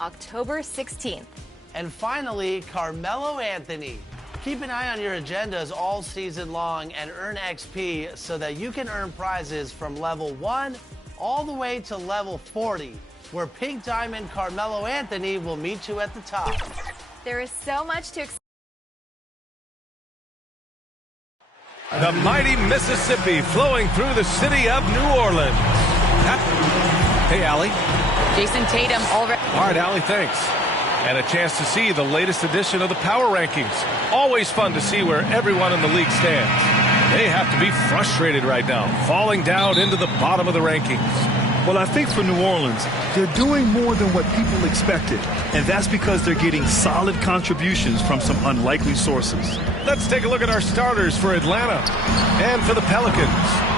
October 16th. And finally, Carmelo Anthony. Keep an eye on your agendas all season long and earn XP so that you can earn prizes from level 1 all the way to level 40, where Pink Diamond Carmelo Anthony will meet you at the top. There is so much to expect. The mighty Mississippi flowing through the city of New Orleans. Hey, Allie. Jason Tatum already. All right, Allie, thanks. And a chance to see the latest edition of the Power Rankings. Always fun to see where everyone in the league stands. They have to be frustrated right now, falling down into the bottom of the rankings. Well, I think for New Orleans, they're doing more than what people expected. And that's because they're getting solid contributions from some unlikely sources. Let's take a look at our starters for Atlanta and for the Pelicans.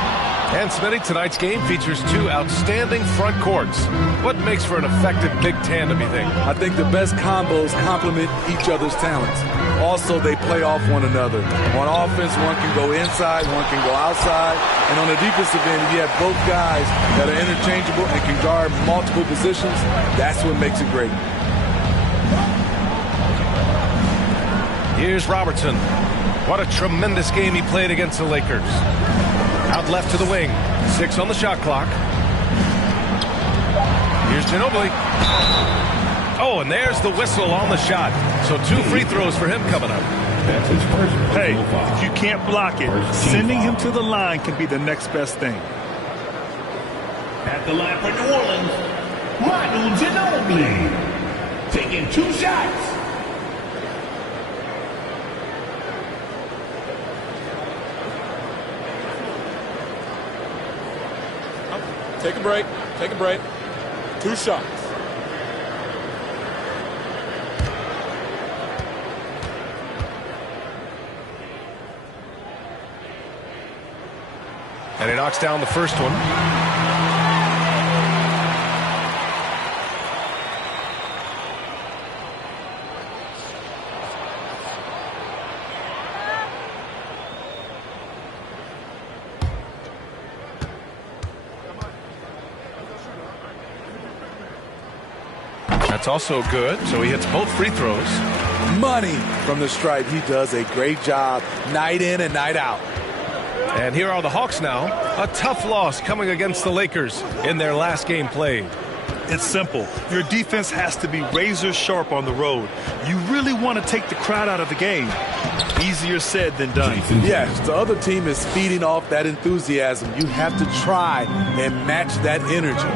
And Smitty, tonight's game features two outstanding front courts. What makes for an effective big tandem, you think? I think the best combos complement each other's talents. Also, they play off one another. On offense, one can go inside, one can go outside. And on the defensive end, if you have both guys that are interchangeable and can guard multiple positions, that's what makes it great. Here's Robertson. What a tremendous game he played against the Lakers. Out left to the wing. 6 on the shot clock. Here's Ginobili. Oh, and there's the whistle on the shot. So 2 free throws for him coming up. That's his first. Hey, if you can't block it, sending him to the line can be the next best thing. At the line for New Orleans, Manu Ginobili. Taking 2 shots. Take a break. Take a break. 2 shots. And he knocks down the first one. That's also good, so he hits both free throws. Money from the stripe. He does a great job night in and night out. And here are the Hawks now. A tough loss coming against the Lakers in their last game played. It's simple. Your defense has to be razor sharp on the road. You really want to take the crowd out of the game. Easier said than done. Yes, the other team is feeding off that enthusiasm. You have to try and match that energy.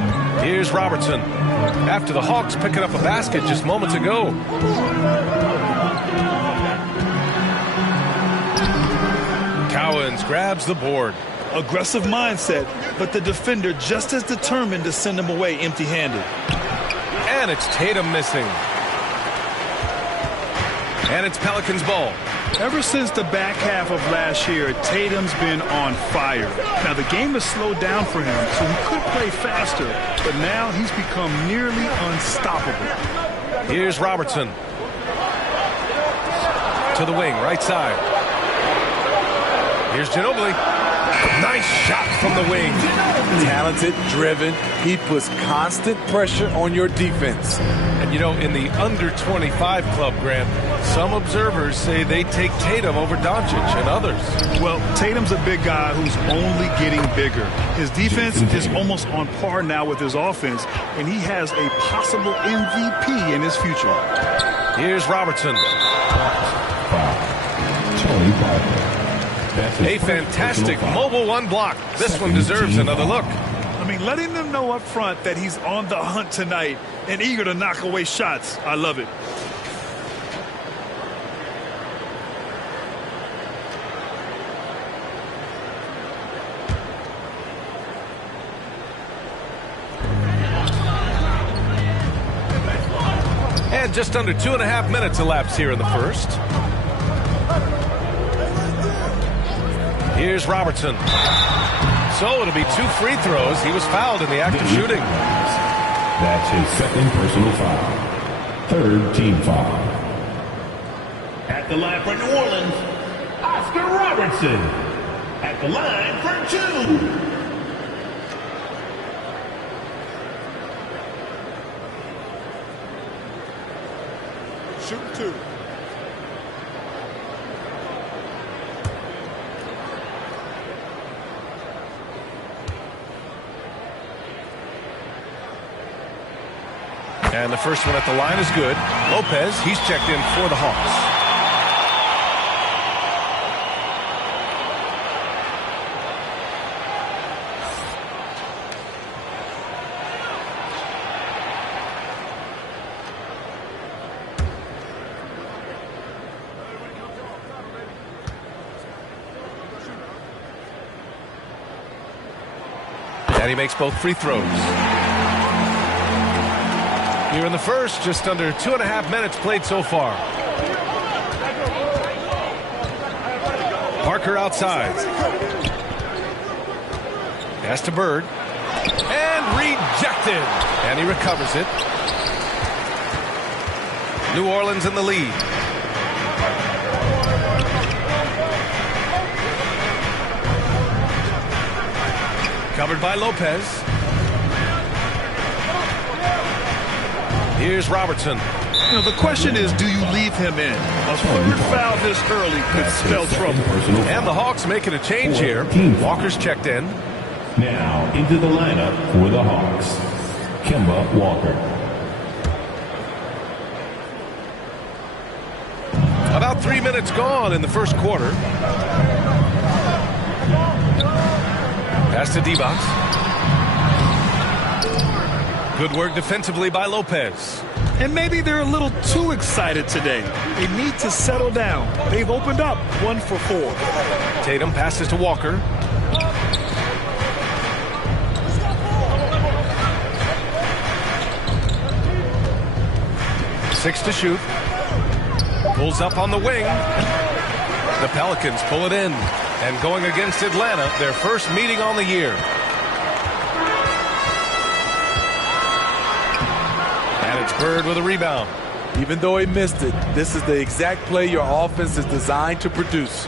Here's Robertson. After the Hawks picking up a basket just moments ago. Cowens grabs the board. Aggressive mindset, but the defender just as determined to send him away empty-handed. And it's Tatum missing. And it's Pelicans ball. Ever since the back half of last year, Tatum's been on fire. Now, the game has slowed down for him, so he could play faster, but now he's become nearly unstoppable. Here's Robertson. To the wing, right side. Here's Ginobili. Nice shot from the wing. Talented, driven. He puts constant pressure on your defense. And, you know, in the under-25 club, Grant, some observers say they take Tatum over Doncic and others. Well, Tatum's a big guy who's only getting bigger. His defense is almost on par now with his offense, and he has a possible MVP in his future. Here's Robertson. A fantastic mobile one block. This one deserves another look. I mean, letting them know up front that he's on the hunt tonight and eager to knock away shots. I love it. And just under 2.5 minutes elapsed here in the first. Here's Robertson. So it'll be 2 free throws. He was fouled in the act of shooting. That's his second personal foul. Third team foul. At the line for New Orleans, Oscar Robertson. At the line for 2. Shoot 2. And the first one at the line is good. Lopez, he's checked in for the Hawks. And he makes both free throws. Here in the first, just under 2.5 minutes played so far. Parker outside. Pass to Bird. And rejected. And he recovers it. New Orleans in the lead. Covered by Lopez. Here's Robertson. You know, the question is, do you leave him in? A third foul this early could spell trouble. And the Hawks making a change here. Walker's checked in. Now into the lineup for the Hawks, Kemba Walker. About 3 minutes gone in the first quarter. Pass to D-Box. Good work defensively by Lopez. And maybe they're a little too excited today. They need to settle down. They've opened up 1 for 4. Tatum passes to Walker. Six to shoot. Pulls up on the wing. The Pelicans pull it in. And going against Atlanta, their first meeting on the year. And it's Bird with a rebound. Even though he missed it, this is the exact play your offense is designed to produce.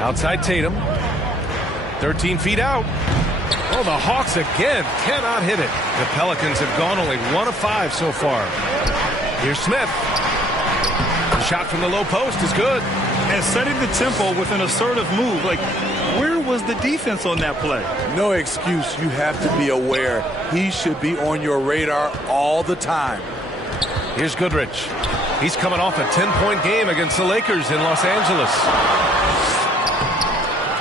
Outside Tatum. 13 feet out. Oh, the Hawks again cannot hit it. The Pelicans have gone only 1 of 5 so far. Here's Smith. The shot from the low post is good. And setting the tempo with an assertive move. Like, where was the defense on that play? No excuse. You have to be aware. He should be on your radar all the time. Here's Goodrich. He's coming off a 10-point game against the Lakers in Los Angeles.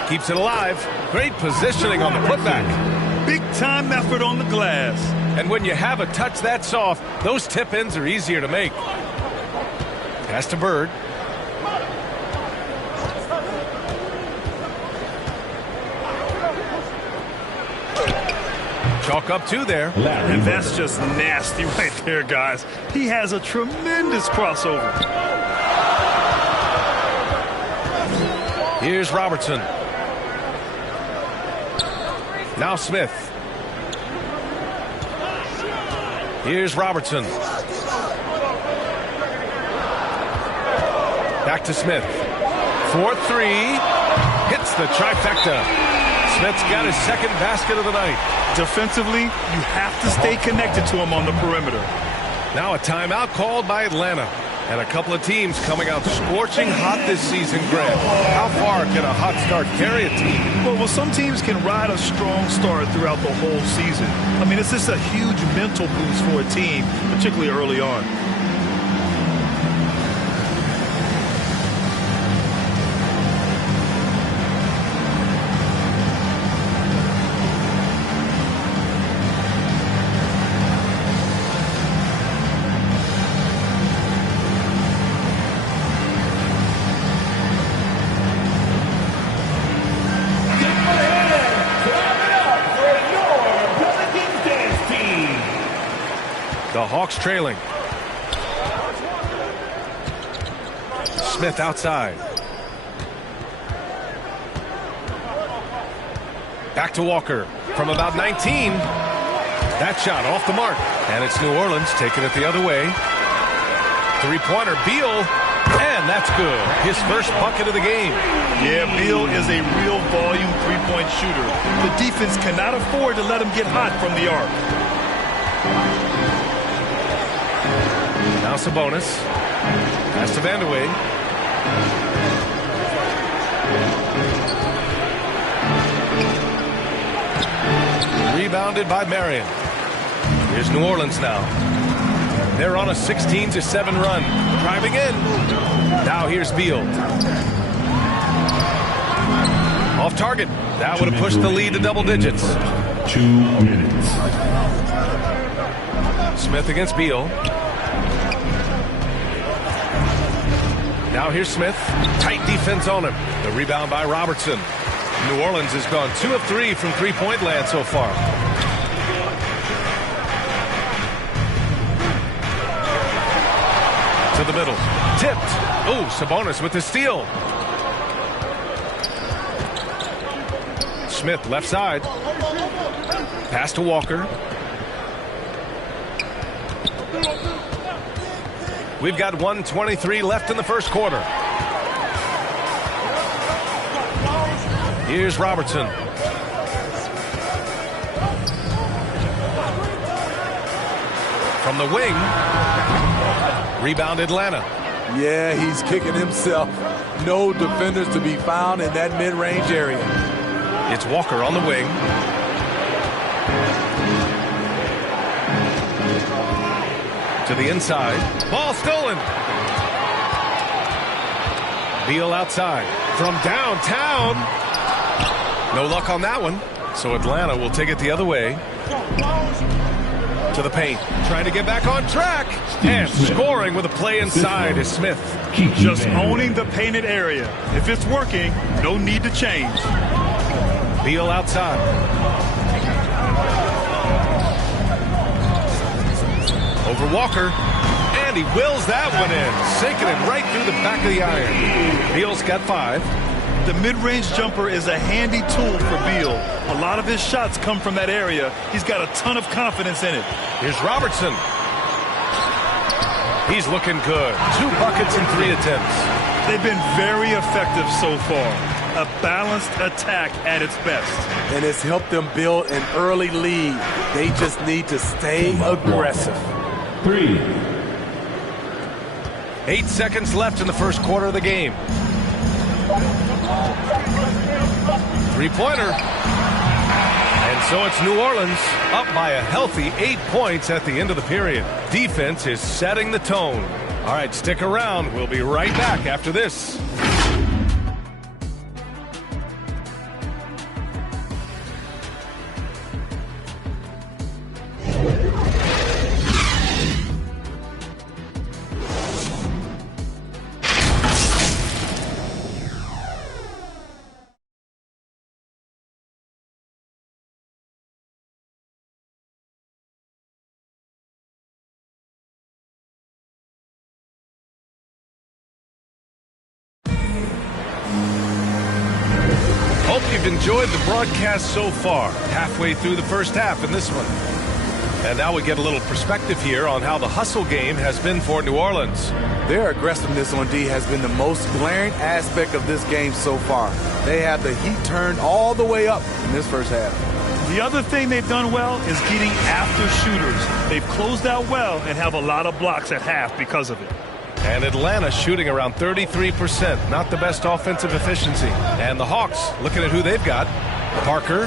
Keeps it alive. Great positioning on the putback. Big time effort on the glass. And when you have a touch that soft, those tip-ins are easier to make. Pass to Bird. Chalk up two there. And that's just nasty right there, guys. He has a tremendous crossover. Here's Robertson. Now Smith. Here's Robertson. Back to Smith. 4-3. Hits the trifecta. Smith's got his second basket of the night. Defensively, you have to stay connected to him on the perimeter. Now a timeout called by Atlanta. And a couple of teams coming out scorching hot this season, Grant. How far can a hot start carry a team? Well, some teams can ride a strong start throughout the whole season. I mean, it's just a huge mental boost for a team, particularly early on. The Hawks trailing. Smith outside. Back to Walker from about 19. That shot off the mark. And it's New Orleans taking it the other way. Three-pointer, Beal. And that's good. His first bucket of the game. Yeah, Beal is a real volume three-point shooter. The defense cannot afford to let him get hot from the arc. Now Sabonis. Pass to Vandeweghe. Rebounded by Marion. Here's New Orleans now. They're on a 16-7 run. Driving in. Now here's Beal. Off target. That would have pushed the lead to double digits. 2 minutes. Smith against Beal. Now here's Smith. Tight defense on him. The rebound by Robertson. New Orleans has gone 2 of 3 from three-point land so far. To the middle. Tipped. Oh, Sabonis with the steal. Smith left side. Pass to Walker. We've got 1:23 left in the first quarter. Here's Robertson. From the wing. Rebound Atlanta. Yeah, he's kicking himself. No defenders to be found in that mid-range area. It's Walker on the wing. To the inside. Ball stolen. Beal outside. From downtown. No luck on that one. So Atlanta will take it the other way. To the paint. Trying to get back on track. And scoring with a play inside is Smith. Just owning the painted area. If it's working, no need to change. Beal outside. Over Walker. And he wills that one in. Sinking it right through the back of the iron. Beal's got 5. The mid-range jumper is a handy tool for Beal. A lot of his shots come from that area. He's got a ton of confidence in it. Here's Robertson. He's looking good. 2 buckets in 3 attempts. They've been very effective so far. A balanced attack at its best. And it's helped them build an early lead. They just need to stay aggressive. 3. 8 seconds left in the first quarter of the game. Three-pointer. And so it's New Orleans up by a healthy 8 points at the end of the period. Defense is setting the tone. All right, stick around. We'll be right back after this. Hope you've enjoyed the broadcast so far. Halfway through the first half in this one. And now we get a little perspective here on how the hustle game has been for New Orleans. Their aggressiveness on D has been the most glaring aspect of this game so far. They have the heat turned all the way up in this first half. The other thing they've done well is getting after shooters. They've closed out well and have a lot of blocks at half because of it. And Atlanta shooting around 33%. Not the best offensive efficiency. And the Hawks looking at who they've got. Parker.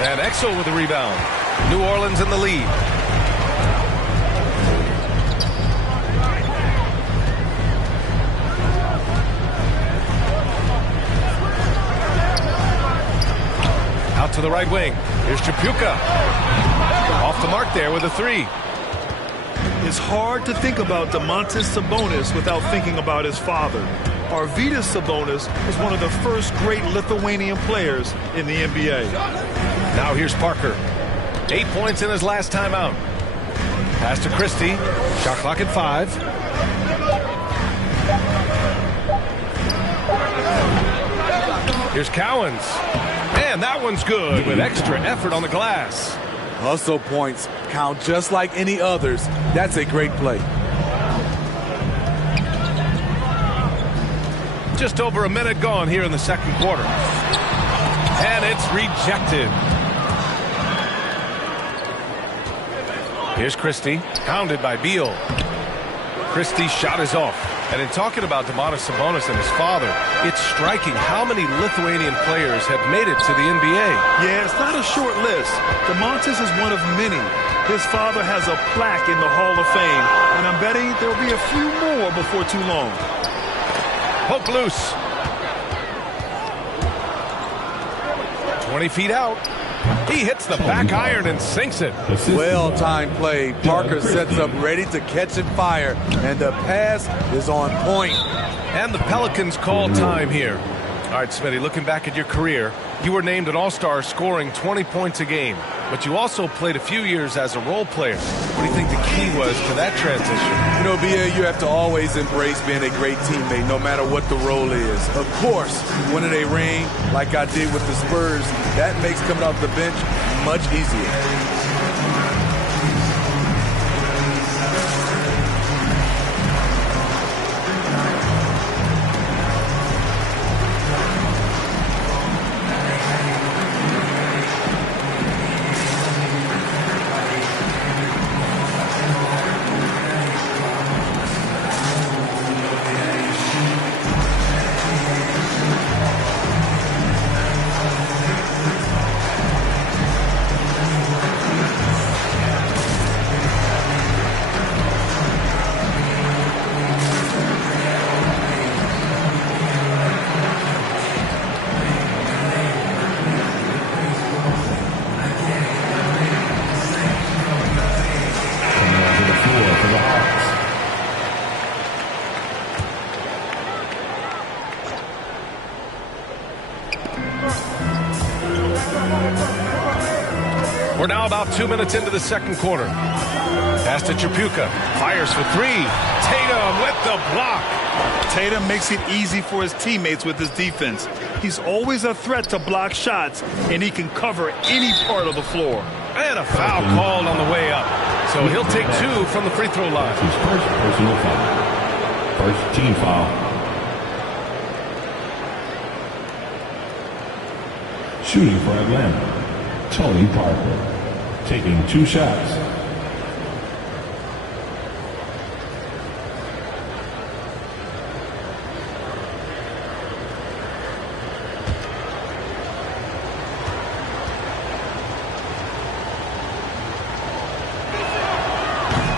And Exel with the rebound. New Orleans in the lead. Out to the right wing. Here's Chapuka. Off the mark there with a three. It's hard to think about Domantas Sabonis without thinking about his father. Arvydas Sabonis was one of the first great Lithuanian players in the NBA. Now here's Parker. 8 points in his last time out. Pass to Christie. Shot clock at 5. Here's Cowens. And that one's good with extra effort on the glass. Hustle points count just like any others. That's a great play. Just over a minute gone here in the second quarter. And it's rejected. Here's Christie, pounded by Beal. Christie's shot is off. And in talking about Domantas Sabonis and his father, it's striking how many Lithuanian players have made it to the NBA. Yeah, it's not a short list. Domantas is one of many. His father has a plaque in the Hall of Fame, and I'm betting there'll be a few more before too long. Poke loose. 20 feet out. He hits the back iron and sinks it. Well-timed play. Parker sets up ready to catch and fire, and the pass is on point. And the Pelicans call time here. All right, Smitty, looking back at your career, you were named an All-Star scoring 20 points a game, but you also played a few years as a role player. What do you think the key was to that transition? You know, BA, you have to always embrace being a great teammate no matter what the role is. Of course, winning a ring like I did with the Spurs, that makes coming off the bench much easier. We're now about 2 minutes into the second quarter. Pass to Chapuka. Fires for three. Tatum with the block. Tatum makes it easy for his teammates with his defense. He's always a threat to block shots, and he can cover any part of the floor. And a foul called on the way up. So he'll take two from the free throw line. His first personal foul. First team foul. Shooting for Atlanta, Tony Parker. Taking two shots.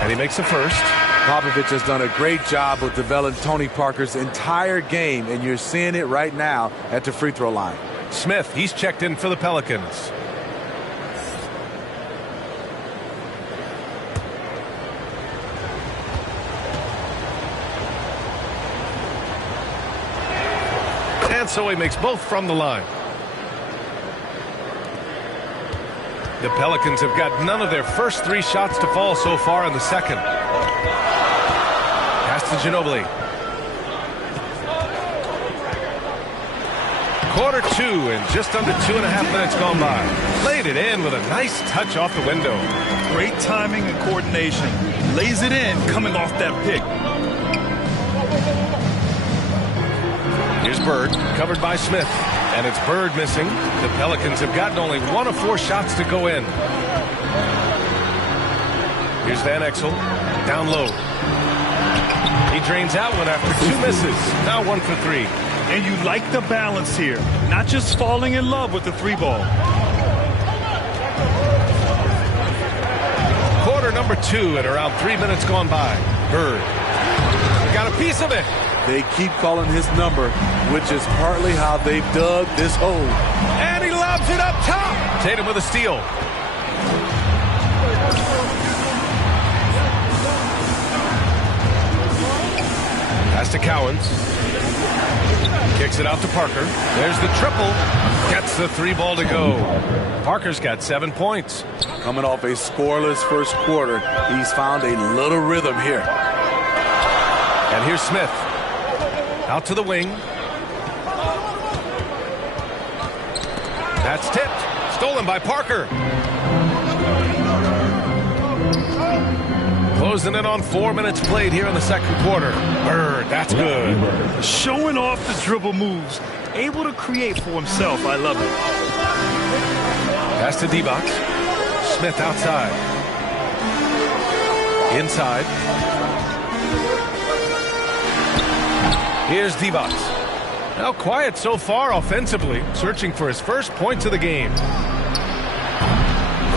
And he makes the first. Popovich has done a great job of developing Tony Parker's entire game, and you're seeing it right now at the free throw line. Smith, he's checked in for the Pelicans. And so he makes both from the line. The Pelicans have got none of their first 3 shots to fall so far in the second. Pass to Ginobili. Quarter 2 and just under 2.5 minutes gone by. Laid it in with a nice touch off the window. Great timing and coordination. Lays it in coming off that pick. Here's Bird, covered by Smith. And it's Bird missing. The Pelicans have gotten only 1 of 4 shots to go in. Here's Van Exel, down low. He drains out one after 2 misses. Now 1 for 3. And you like the balance here. Not just falling in love with the 3-ball. Quarter number 2 and around 3 minutes gone by. Bird got a piece of it. They keep calling his number, which is partly how they've dug this hole. And he lobs it up top. Tatum with a steal. Pass to Cowens. Kicks it out to Parker. There's the triple. Gets the 3-ball to go. Parker's got 7 points. Coming off a scoreless first quarter, he's found a little rhythm here. And here's Smith. Out to the wing. That's tipped. Stolen by Parker. Closing in on 4 minutes played here in the second quarter. Bird, that's good. Showing off the dribble moves. Able to create for himself. I love it. Pass to D-Box. Smith outside. Inside. Here's D-Box. Now quiet so far offensively, searching for his first points of the game.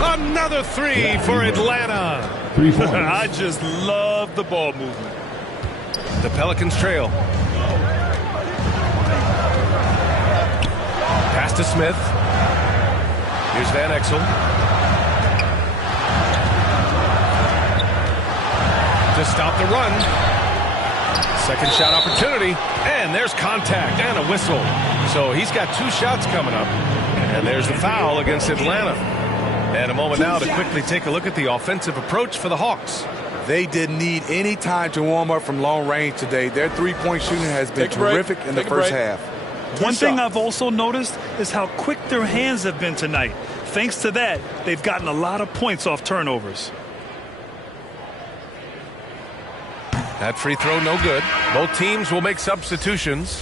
Another 3 for Atlanta. 3 points. I just love the ball movement. The Pelicans trail. Pass to Smith. Here's Van Exel. To stop the run. Second shot opportunity, and there's contact and a whistle. So he's got 2 shots coming up, and there's the foul against Atlanta. And a moment now to quickly take a look at the offensive approach for the Hawks. They didn't need any time to warm up from long range today. Their 3-point shooting has been terrific in the first half. One thing I've also noticed is how quick their hands have been tonight. Thanks to that, they've gotten a lot of points off turnovers. That free throw no good. Both teams will make substitutions.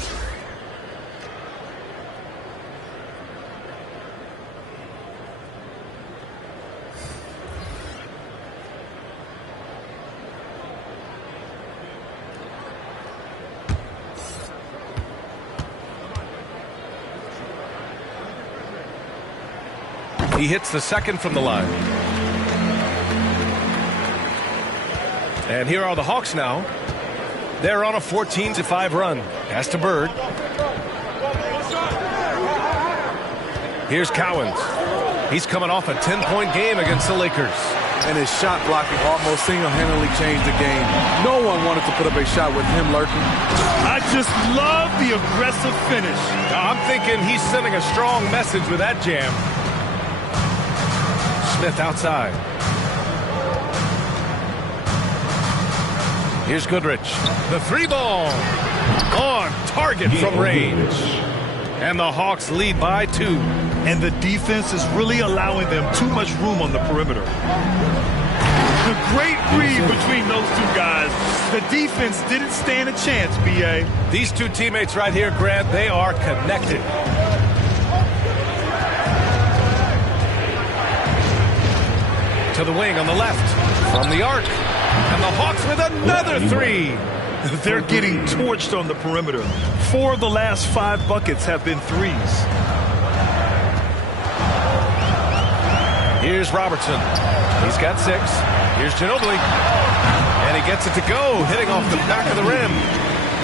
He hits the second from the line. And here are the Hawks now. They're on a 14-5 run. Pass to Bird. Here's Cowens. He's coming off a 10-point game against the Lakers. And his shot blocking almost single-handedly changed the game. No one wanted to put up a shot with him lurking. I just love the aggressive finish. I'm thinking he's sending a strong message with that jam. Smith outside. Here's Goodrich. The 3-ball on target from range. And the Hawks lead by 2. And the defense is really allowing them too much room on the perimeter. A great read between those 2 guys. The defense didn't stand a chance, B.A. These 2 teammates right here, Grant, they are connected. To the wing on the left. From the arc. And the Hawks with another 3. They're getting torched on the perimeter. 4 of the last 5 buckets have been 3s. Here's Robertson. He's got 6. Here's Ginobili. And he gets it to go, hitting off the back of the rim.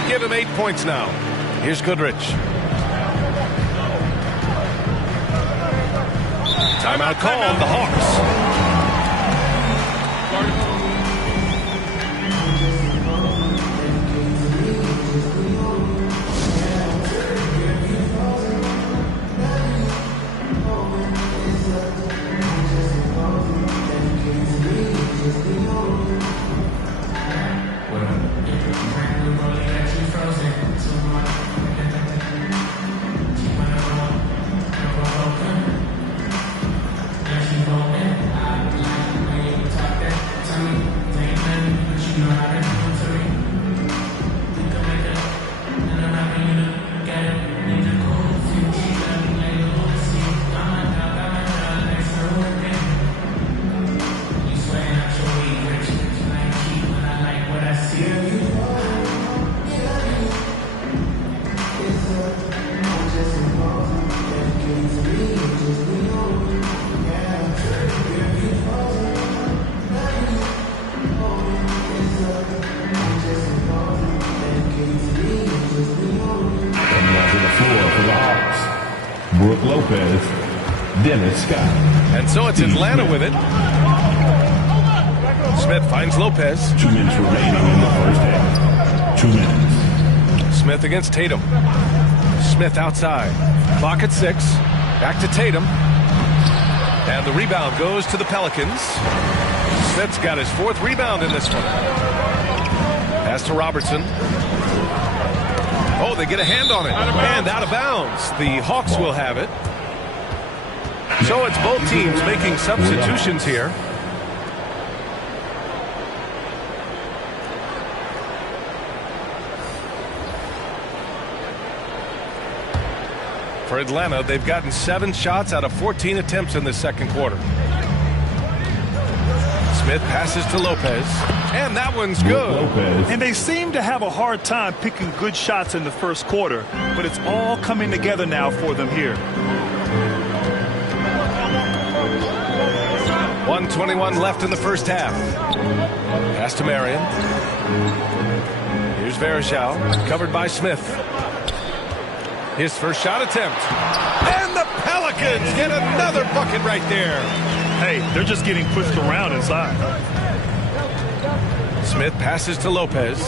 Give him 8 points now. Here's Goodrich. Timeout called, the Hawks. And so it's Atlanta with it. Smith finds Lopez. 2 minutes remaining in the first half. 2 minutes. Smith against Tatum. Smith outside. Clock at 6. Back to Tatum. And the rebound goes to the Pelicans. Smith's got his 4th rebound in this one. Pass to Robertson. Oh, they get a hand on it. And out of bounds. The Hawks will have it. So it's both teams making substitutions here. For Atlanta, they've gotten 7 shots out of 14 attempts in the second quarter. Smith passes to Lopez, and that one's good. And they seem to have a hard time picking good shots in the first quarter, but it's all coming together now for them here. 1:21 left in the first half. Pass to Marion. Here's Varejao, covered by Smith. His first shot attempt. And the Pelicans get another bucket right there. Hey, they're just getting pushed around inside. Smith passes to Lopez.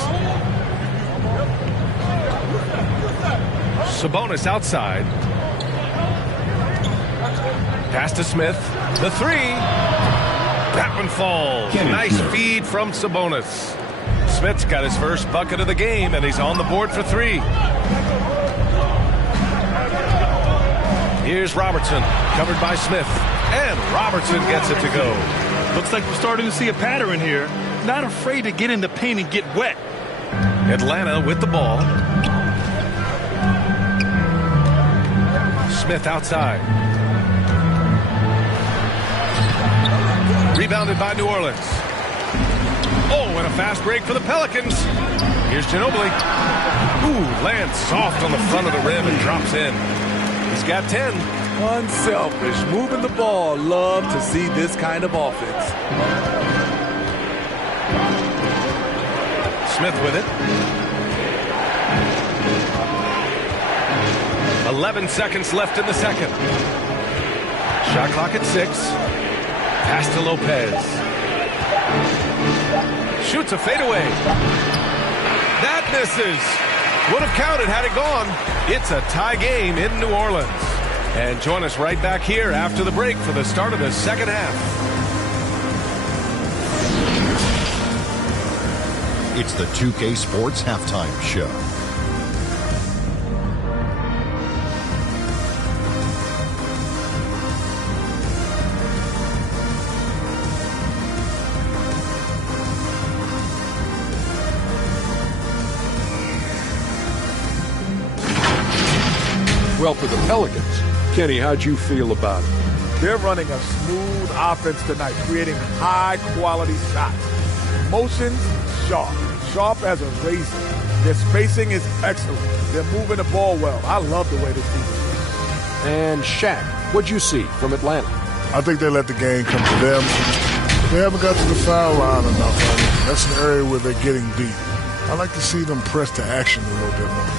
Sabonis outside. Pass to Smith. The 3. That one falls. Nice feed from Sabonis. Smith's got his first bucket of the game, and he's on the board for 3. Here's Robertson, covered by Smith. And Robertson gets it to go. Looks like we're starting to see a pattern here. Not afraid to get in the paint and get wet. Atlanta with the ball. Smith outside. Rebounded by New Orleans. Oh, and a fast break for the Pelicans. Here's Ginobili. Ooh, lands soft on the front of the rim and drops in. He's got 10. Unselfish, moving the ball. Love to see this kind of offense. Smith with it. 11 seconds left in the second. Shot clock at 6. Pass to Lopez. Shoots a fadeaway. That misses. Would have counted had it gone. It's a tie game in New Orleans. And join us right back here after the break for the start of the second half. It's the 2K Sports Halftime Show. Well, for the Pelicans, Kenny, how'd you feel about it? They're running a smooth offense tonight, creating high-quality shots. Motions, sharp as a razor. Their spacing is excellent. They're moving the ball well. I love the way this team is playing. And Shaq, what'd you see from Atlanta? I think they let the game come to them. They haven't got to the foul line enough. That's an area where they're getting beat. I like to see them press to action a little bit more.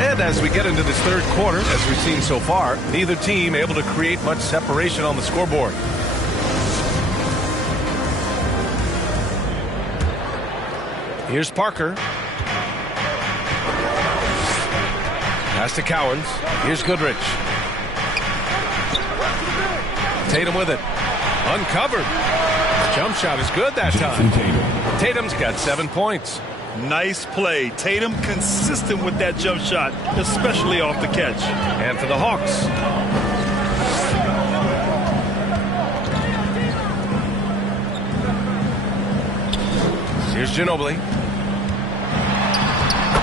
And as we get into this third quarter, as we've seen so far, neither team able to create much separation on the scoreboard. Here's Parker. Pass to Cowens. Here's Goodrich. Tatum with it. Uncovered. Jump shot is good that time. Tatum's got 7 points. Nice play. Tatum consistent with that jump shot, especially off the catch. And for the Hawks. Here's Ginobili.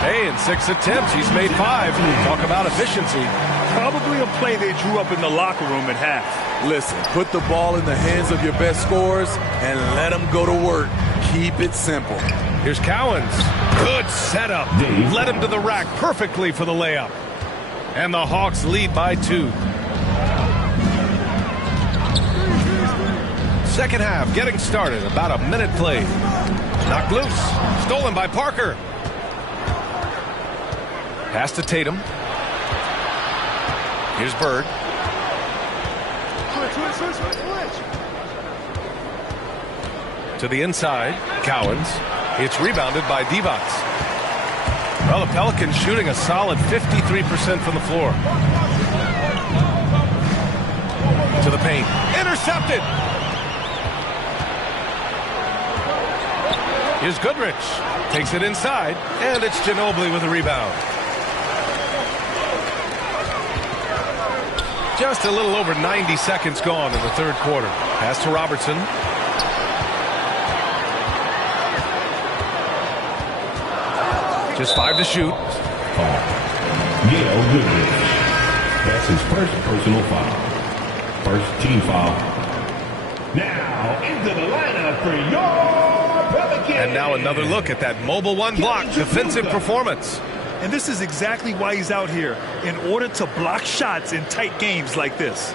Hey, in 6 attempts, he's made 5. Talk about efficiency. Probably a play they drew up in the locker room at half. Listen, put the ball in the hands of your best scorers and let them go to work. Keep it simple. Here's Cowens. Good setup. Led him to the rack perfectly for the layup. And the Hawks lead by 2. Second half getting started. About a minute played. Knocked loose. Stolen by Parker. Pass to Tatum. Here's Bird. To the inside. Cowens. It's rebounded by Divac. Well, the Pelicans shooting a solid 53% from the floor. To the paint. Intercepted. Here's Goodrich. Takes it inside. And it's Ginobili with a rebound. Just a little over 90 seconds gone in the third quarter. Pass to Robertson. Just 5 to shoot. Yale Goodrich. That's his first personal foul. First team foul. Now into the lineup for your Pelicans. And now another look at that mobile one block defensive performance. And this is exactly why he's out here, in order to block shots in tight games like this.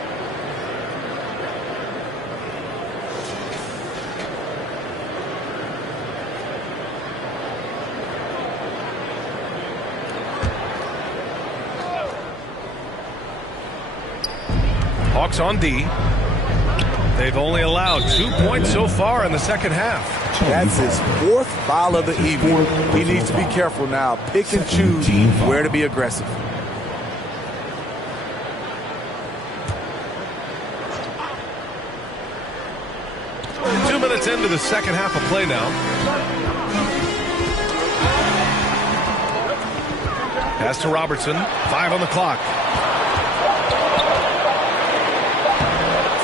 Hawks on D. They've only allowed 2 points so far in the second half. That's his 4th foul of the evening. He needs to be careful now. Pick and choose where to be aggressive. Two minutes into the second half of play now. Pass to Robertson. 5 on the clock.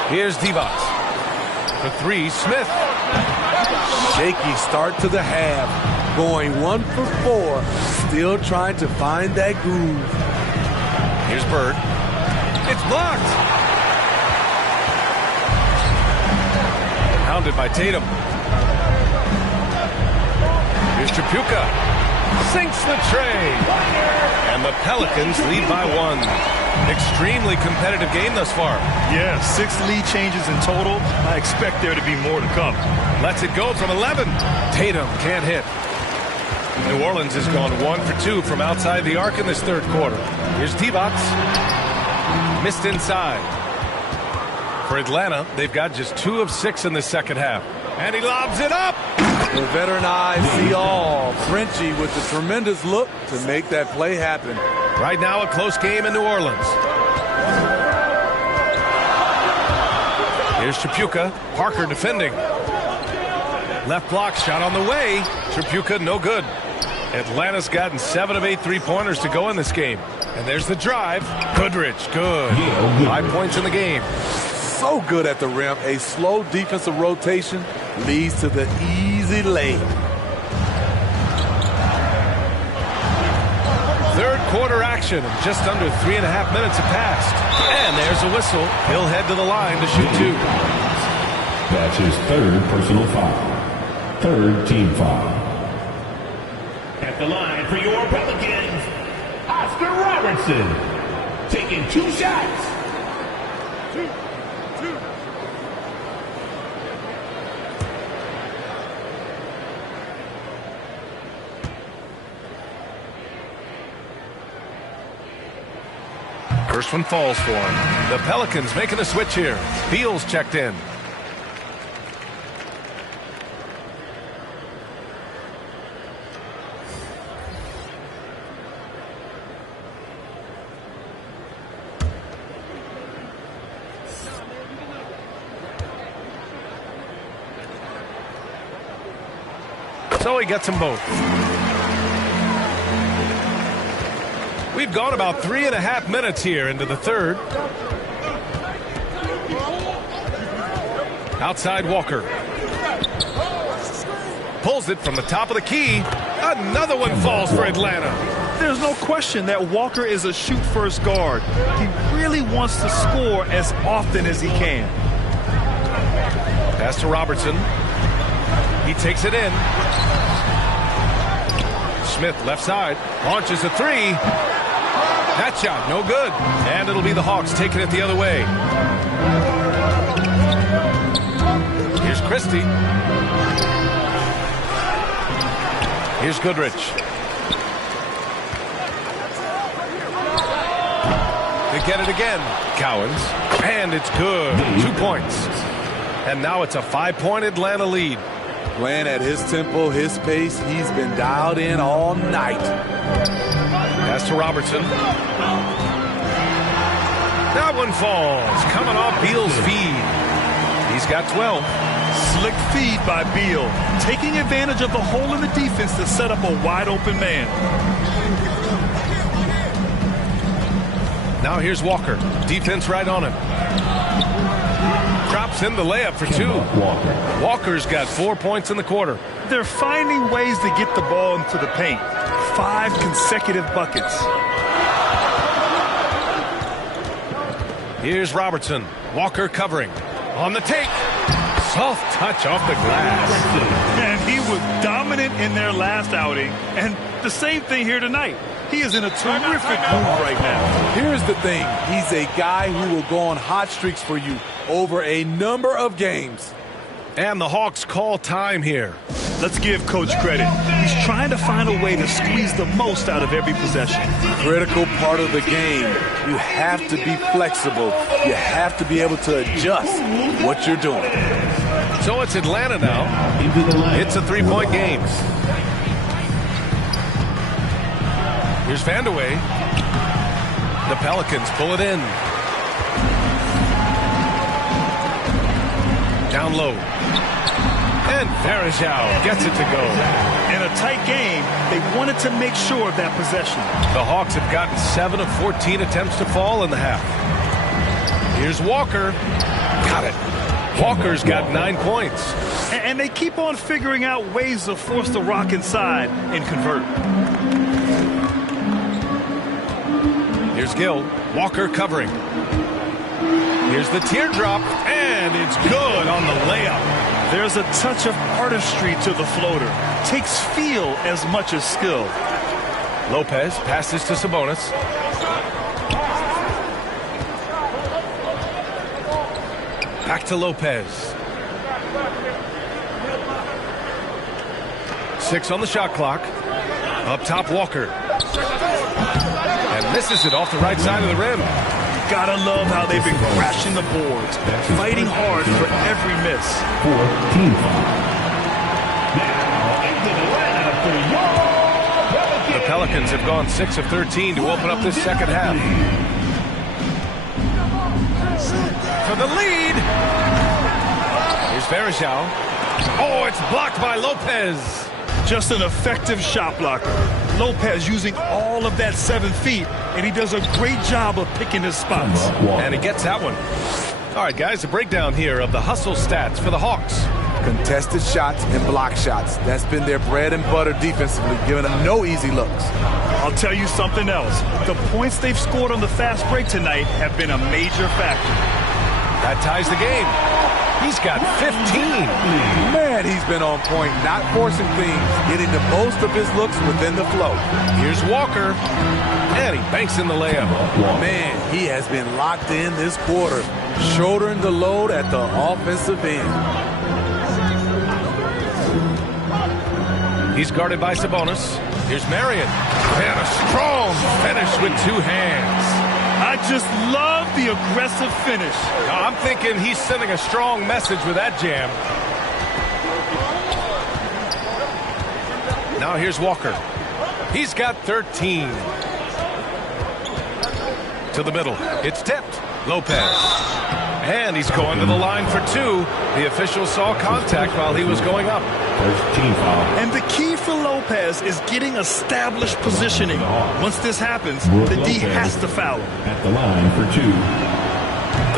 Here's Divac. For 3, Smith. Shaky start to the half. Going 1 for 4. Still trying to find that groove. Here's Bird. It's blocked. Pounded by Tatum. Here's Tripucka. Sinks the tray. And the Pelicans lead by 1. Extremely competitive game thus far. Yeah, 6 lead changes in total. I expect there to be more to come. Lets it go from 11. Tatum can't hit. New Orleans has gone 1 for 2 from outside the arc in this third quarter. Here's Divac. Missed inside. For Atlanta, they've got just 2 of 6 in the second half. And he lobs it up. The veteran eyes see all. Frenchie with the tremendous look to make that play happen. Right now, a close game in New Orleans. Here's Tripucka. Parker defending. Left block shot on the way. Tripucka no good. Atlanta's gotten 7 of 8 3-pointers to go in this game. And there's the drive. Goodrich, good. 5 points in the game. So good at the rim. A slow defensive rotation leads to the easy lay. Third quarter action, and just under 3.5 minutes have passed. And there's a whistle. He'll head to the line to shoot 2. That's his 3rd personal foul. Third team foul. At the line for your Pelicans, Oscar Robertson. Taking 2 shots. First one falls for him. The Pelicans making a switch here. Beal's checked in. So he gets them both. We've gone about 3.5 minutes here into the third. Outside Walker. Pulls it from the top of the key. Another one falls for Atlanta. There's no question that Walker is a shoot-first guard. He really wants to score as often as he can. Pass to Robertson. He takes it in. Smith left side. Launches a three. That shot, no good. And it'll be the Hawks taking it the other way. Here's Christie. Here's Goodrich. They get it again. Cowens. And it's good. 2 points. And now it's a 5-point Atlanta lead. Playing at his tempo, his pace. He's been dialed in all night. Pass to Robertson. That one falls. Coming off Beal's feed. He's got 12. Slick feed by Beal. Taking advantage of the hole in the defense to set up a wide open man. Now here's Walker. Defense right on him. Drops in the layup for 2. Walker's got 4 points in the quarter. They're finding ways to get the ball into the paint. 5 consecutive buckets. Here's Robertson. Walker covering. On the take. Soft touch off the glass. And he was dominant in their last outing. And the same thing here tonight. He is in a terrific mood right now. Here's the thing. He's a guy who will go on hot streaks for you over a number of games. And the Hawks call time here. Let's give Coach credit. He's trying to find a way to squeeze the most out of every possession. Critical part of the game. You have to be flexible. You have to be able to adjust what you're doing. So it's Atlanta now. It's a 3-point game. Here's Vandeweghe. The Pelicans pull it in. Down low. And Varejao gets it to go. In a tight game, they wanted to make sure of that possession. The Hawks have gotten 7 of 14 attempts to fall in the half. Here's Walker. Got it. Walker's got 9 points. And they keep on figuring out ways to force the rock inside and convert. Here's Gill. Walker covering. Here's the teardrop, and it's good on the layup. There's a touch of artistry to the floater. Takes feel as much as skill. Lopez passes to Sabonis. Back to Lopez. 6 on the shot clock. Up top, Walker. And misses it off the right side of the rim. Gotta love how they've been crashing the boards, fighting hard for every miss. The Pelicans have gone 6 of 13 to open up this second half. For the lead. Here's Varejao. Oh, it's blocked by Lopez. Just an effective shot blocker. Lopez using all of that 7 feet, and he does a great job of picking his spots. And he gets that one. All right, guys, a breakdown here of the hustle stats for the Hawks. Contested shots and block shots. That's been their bread and butter defensively, giving them no easy looks. I'll tell you something else. The points they've scored on the fast break tonight have been a major factor. That ties the game. He's got 15. Man, he's been on point, not forcing things, getting the most of his looks within the flow. Here's Walker. And he banks in the layup. Man, he has been locked in this quarter, shouldering the load at the offensive end. He's guarded by Sabonis. Here's Marion. And a strong finish with 2 hands. I just love the aggressive finish. I'm thinking he's sending a strong message with that jam. Now here's Walker. He's got 13. To the middle. It's tipped. Lopez. And he's going to the line for 2. The official saw contact while he was going up. First team foul. And the key for Lopez is getting established positioning. Once this happens, the D has to foul him. At the line for 2.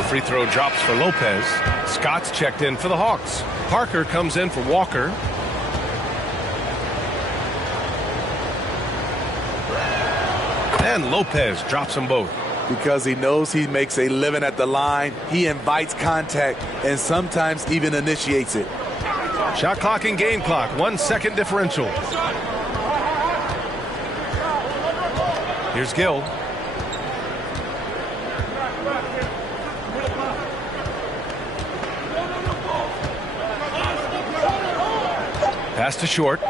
The free throw drops for Lopez. Scott's checked in for the Hawks. Parker comes in for Walker. And Lopez drops them both. Because he knows he makes a living at the line, he invites contact and sometimes even initiates it. Shot clock and game clock, 1 second differential. Here's Gill. Pass to Short.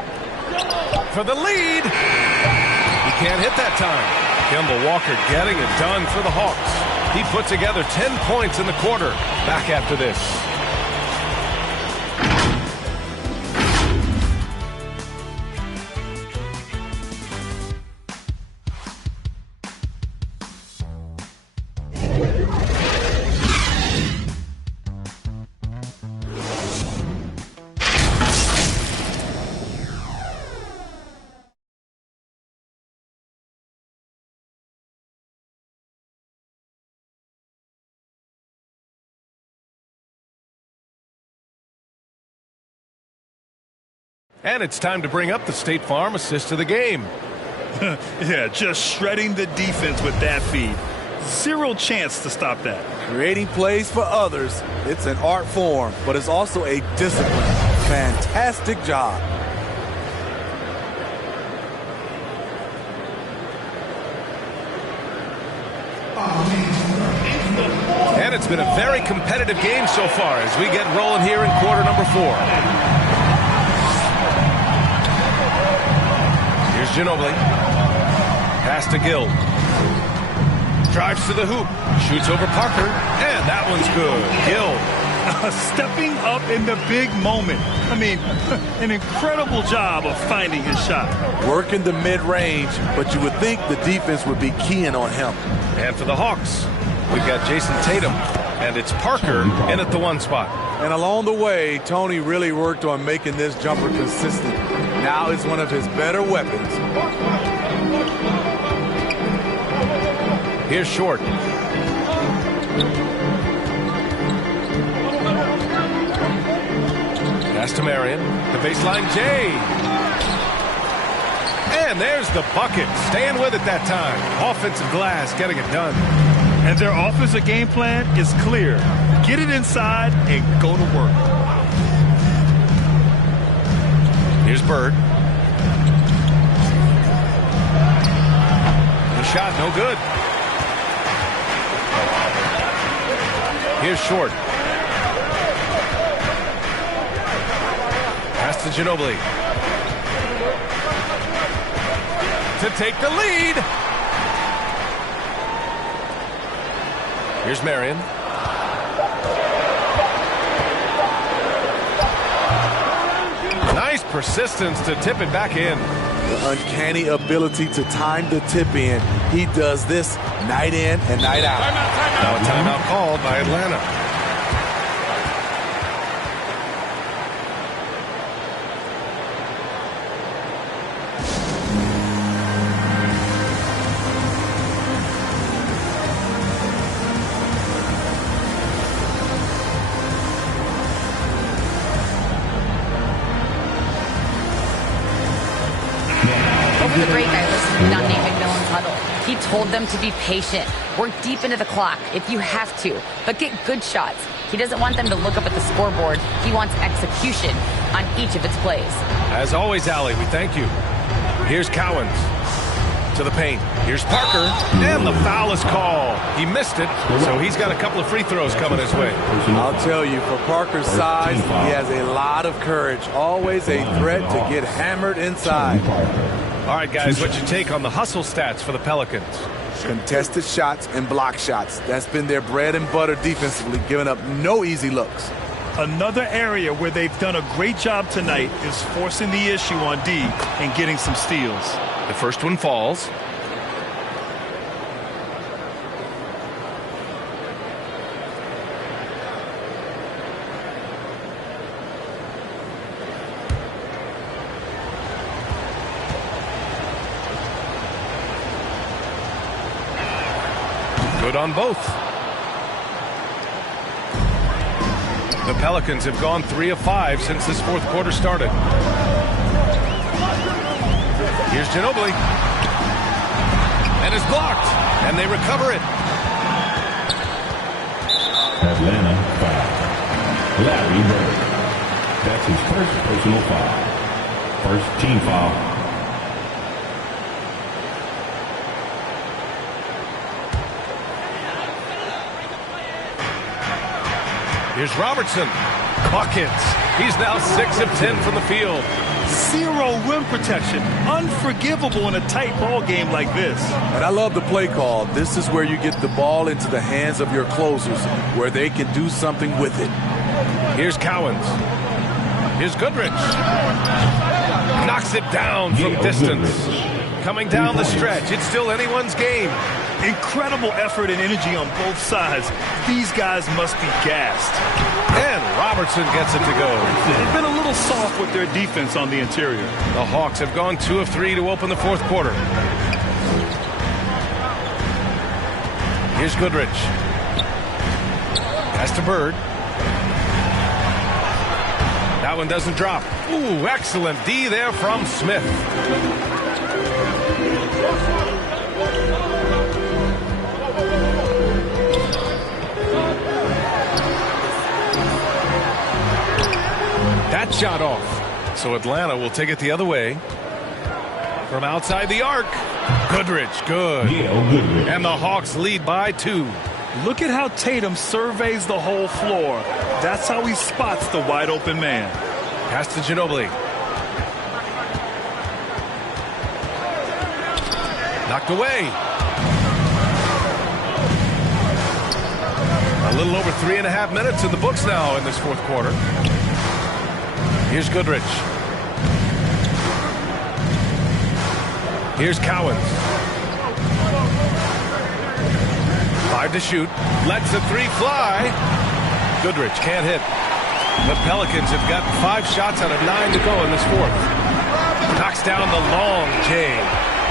For the lead. He can't hit that time. Kemba Walker getting it done for the Hawks. He put together 10 points in the quarter. Back after this. And it's time to bring up the State Farm assist of the game. Yeah, just shredding the defense with that feed. Zero chance to stop that. Creating plays for others, it's an art form, but it's also a discipline. Fantastic job. And it's been a very competitive game so far as we get rolling here in quarter number 4. Here's Ginobili. Pass to Gill. Drives to the hoop. Shoots over Parker. And that one's good. Gill. Stepping up in the big moment. I mean, an incredible job of finding his shot. Working the mid-range, but you would think the defense would be keying on him. And for the Hawks, we've got Jason Tatum. And it's Parker in at the 1 spot. And along the way, Tony really worked on making this jumper consistent. Now it's one of his better weapons. Here's Short. Pass to Marion. The baseline, Jay. And there's the bucket. Staying with it that time. Offensive glass, getting it done. And their offensive game plan is clear. Get it inside and go to work. Here's Bird. The shot, no good. Here's Short. Pass to Ginobili. To take the lead. Here's Marion. Nice persistence to tip it back in. The uncanny ability to time the tip in. He does this night in and night out. Now a timeout called by Atlanta. Over the break, I listened to Nate McMillan's huddle. He told them to be patient, work deep into the clock if you have to, but get good shots. He doesn't want them to look up at the scoreboard. He wants execution on each of its plays. As always, Allie, we thank you. Here's Cowens to the paint. Here's Parker, and the foul is called. He missed it, so he's got a couple of free throws coming his way. I'll tell you, for Parker's size, he has a lot of courage. Always a threat to get hammered inside. All right, guys, what's your take on the hustle stats for the Pelicans? Contested shots and block shots. That's been their bread and butter defensively, giving up no easy looks. Another area where they've done a great job tonight is forcing the issue on D and getting some steals. The first one falls. Good on both. The Pelicans have gone 3 of 5 since this fourth quarter started. Here's Ginobili. And it's blocked. And they recover it. Atlanta foul. Larry Bird. That's his first personal foul. First team foul. Here's Robertson. Buckets. He's now 6 of 10 from the field. Zero rim protection. Unforgivable in a tight ball game like this. And I love the play call. This is where you get the ball into the hands of your closers, where they can do something with it. Here's Cowens. Here's Goodrich. Knocks it down from distance. Coming down the stretch. It's still anyone's game. Incredible effort and energy on both sides. These guys must be gassed. And Robertson gets it to go. They've been a little soft with their defense on the interior. The Hawks have gone 2 of 3 to open the fourth quarter. Here's Goodrich. Pass to Bird. That one doesn't drop. Ooh, excellent D there from Smith. That shot off. So Atlanta will take it the other way. From outside the arc. Goodrich, good. And the Hawks lead by 2. Look at how Tatum surveys the whole floor. That's how he spots the wide open man. Pass to Ginobili. Knocked away. A little over 3.5 minutes in the books now in this fourth quarter. Here's Goodrich. Here's Cowens. 5 to shoot. Lets the 3 fly. Goodrich can't hit. The Pelicans have got 5 shots out of 9 to go in this fourth. Knocks down the long J.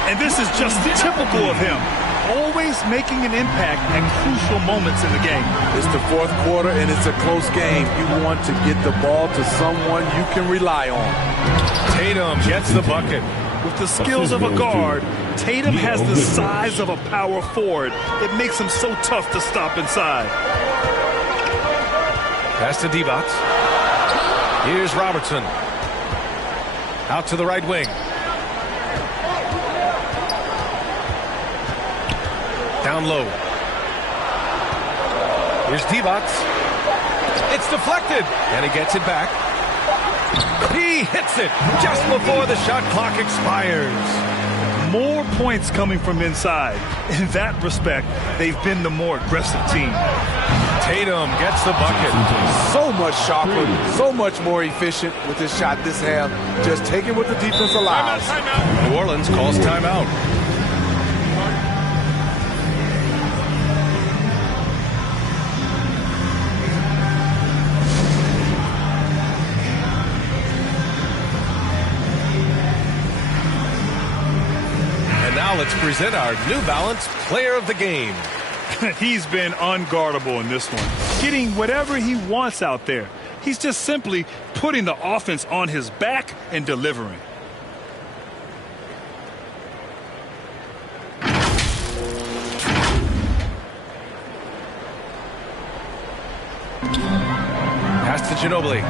And this is just typical of him. Always making an impact at crucial moments in the game. It's the fourth quarter and it's a close game. You want to get the ball to someone you can rely on. Tatum gets the bucket. With the skills of a guard, Tatum has the size of a power forward. It makes him so tough to stop inside. Pass to Divac. Here's Robertson. Out to the right wing. Down low. Here's Divac. It's deflected. And he gets it back. He hits it just before the shot clock expires. More points coming from inside. In that respect, they've been the more aggressive team. Tatum gets the bucket. So much sharper, so much more efficient with his shot this half. Just taking what the defense allows. New Orleans calls timeout. Now let's present our New Balance Player of the Game. He's been unguardable in this one, getting whatever he wants out there. He's just simply putting the offense on his back and delivering. Pass to Ginobili.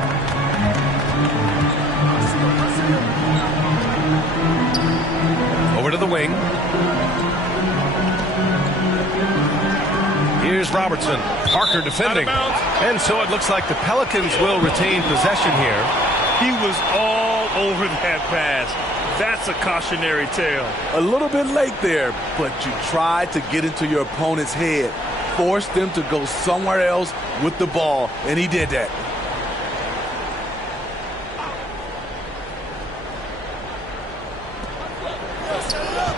Over to the wing. Here's Robertson. Parker defending. And so it looks like the Pelicans will retain possession here. He was all over that pass. That's a cautionary tale. A little bit late there, but you tried to get into your opponent's head. Forced them to go somewhere else with the ball, and he did that.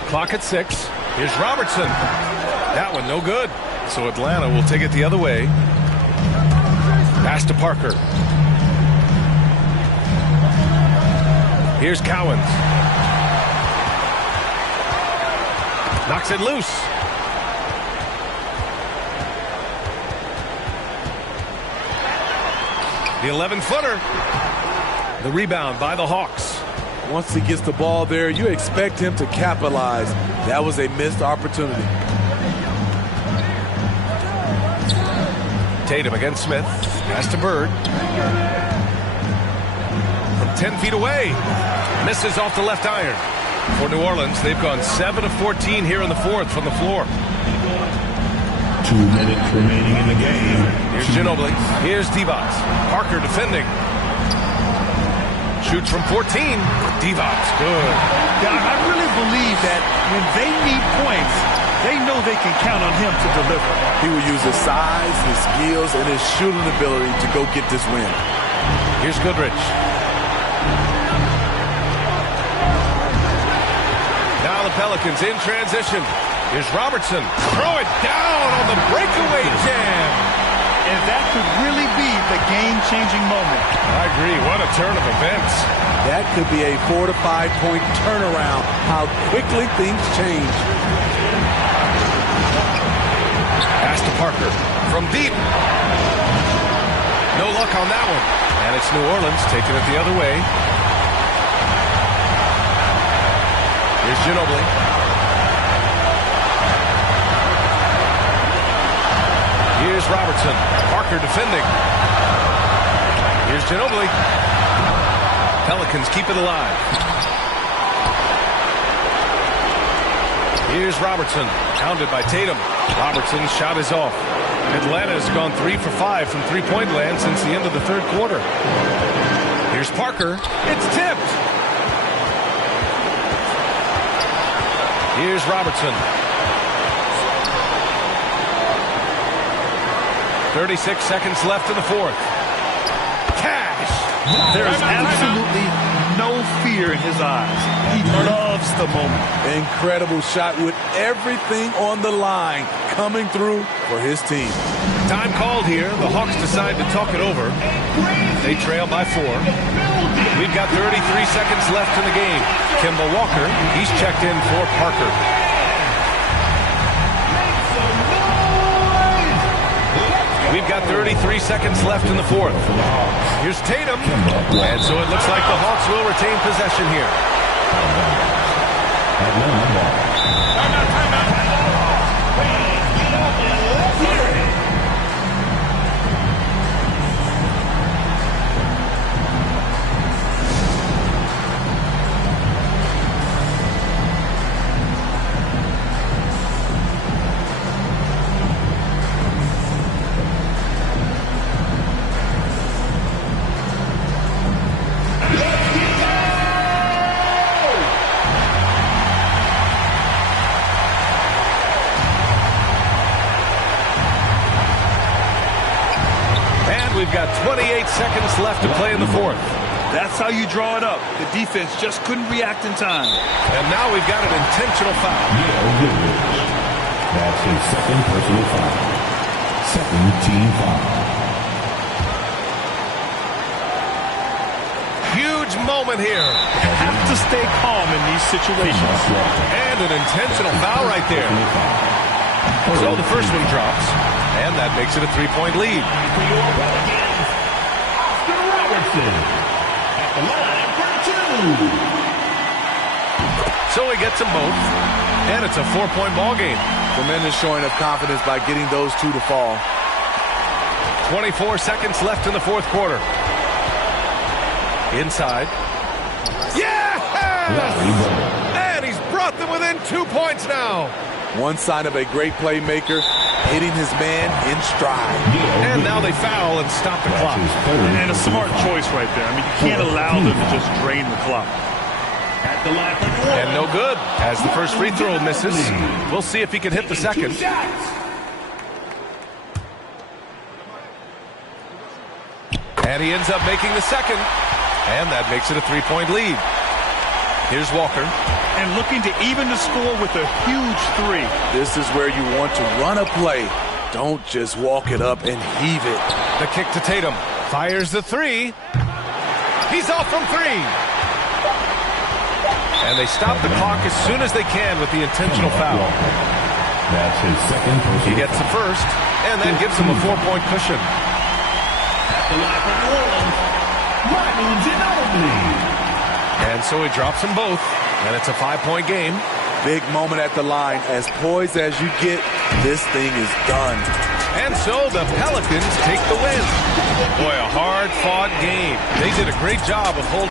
Clock at 6. Here's Robertson. That one no good. So Atlanta will take it the other way. Pass to Parker. Here's Cowens. Knocks it loose. The 11-footer. The rebound by the Hawks. Once he gets the ball there, you expect him to capitalize. That was a missed opportunity. Tatum against Smith. Pass to Bird. From 10 feet away. Misses off the left iron. For New Orleans, they've gone 7 of 14 here in the fourth from the floor. 2 minutes remaining in the game. Here's Ginobili. Here's Divac. Parker defending. Shoots from 14. Divac, good. Yeah, I really believe that when they need points, they know they can count on him to deliver. He will use his size, his skills, and his shooting ability to go get this win. Here's Goodrich. Now the Pelicans in transition. Here's Robertson. Throw it down on the breakaway jam. And that could really be the game-changing moment. I agree. What a turn of events. That could be a 4 to 5 point turnaround. How quickly things change. Pass to Parker from deep. No luck on that one. And it's New Orleans taking it the other way. Here's Ginobili. Here's Robertson. Parker defending. Here's Ginobili. Pelicans keep it alive. Here's Robertson. Pounded by Tatum. Robertson's shot is off. Atlanta has gone 3 for 5 from three-point land since the end of the third quarter. Here's Parker. It's tipped. Here's Robertson. 36 seconds left in the fourth. Cash. There is absolutely no fear in his eyes. He loves the moment. Incredible shot with everything on the line coming through for his team. Time called here. The Hawks decide to talk it over. They trail by 4. We've got 33 seconds left in the game. Kemba Walker, he's checked in for Parker. We've got 33 seconds left in the fourth. Here's Tatum. And so it looks like the Hawks will retain possession here. We've got 28 seconds left to play in the fourth. That's how you draw it up. The defense just couldn't react in time. And now we've got an intentional foul. That's his second personal foul. Second team foul. Huge moment here. Have to stay calm in these situations. And an intentional foul right there. So the first one drops. And that makes it a 3-point lead. Oscar Robertson at the line for 2. So he gets them both. And it's a 4-point ball game. Tremendous showing of confidence by getting those two to fall. 24 seconds left in the fourth quarter. Inside. Yes! And he's brought them within 2 points now. One sign of a great playmaker, hitting his man in stride. And now they foul and stop the clock. And a smart choice right there. I mean, you can't allow them to just drain the clock. And no good, as the first free throw misses. We'll see if he can hit the second. And he ends up making the second. And that makes it a 3-point lead. Here's Walker. And looking to even the score with a huge three. This is where you want to run a play. Don't just walk it up and heave it. The kick to Tatum. Fires the three. He's off from three. And they stop the clock as soon as they can with the intentional foul. That's his second personal. He gets the first, and that gives him a 4-point cushion. At the line for New Orleans, Manu Ginobili. And so he drops them both, and it's a 5-point game. Big moment at the line. As poised as you get, this thing is done. And so the Pelicans take the win. Boy, a hard-fought game. They did a great job of holding.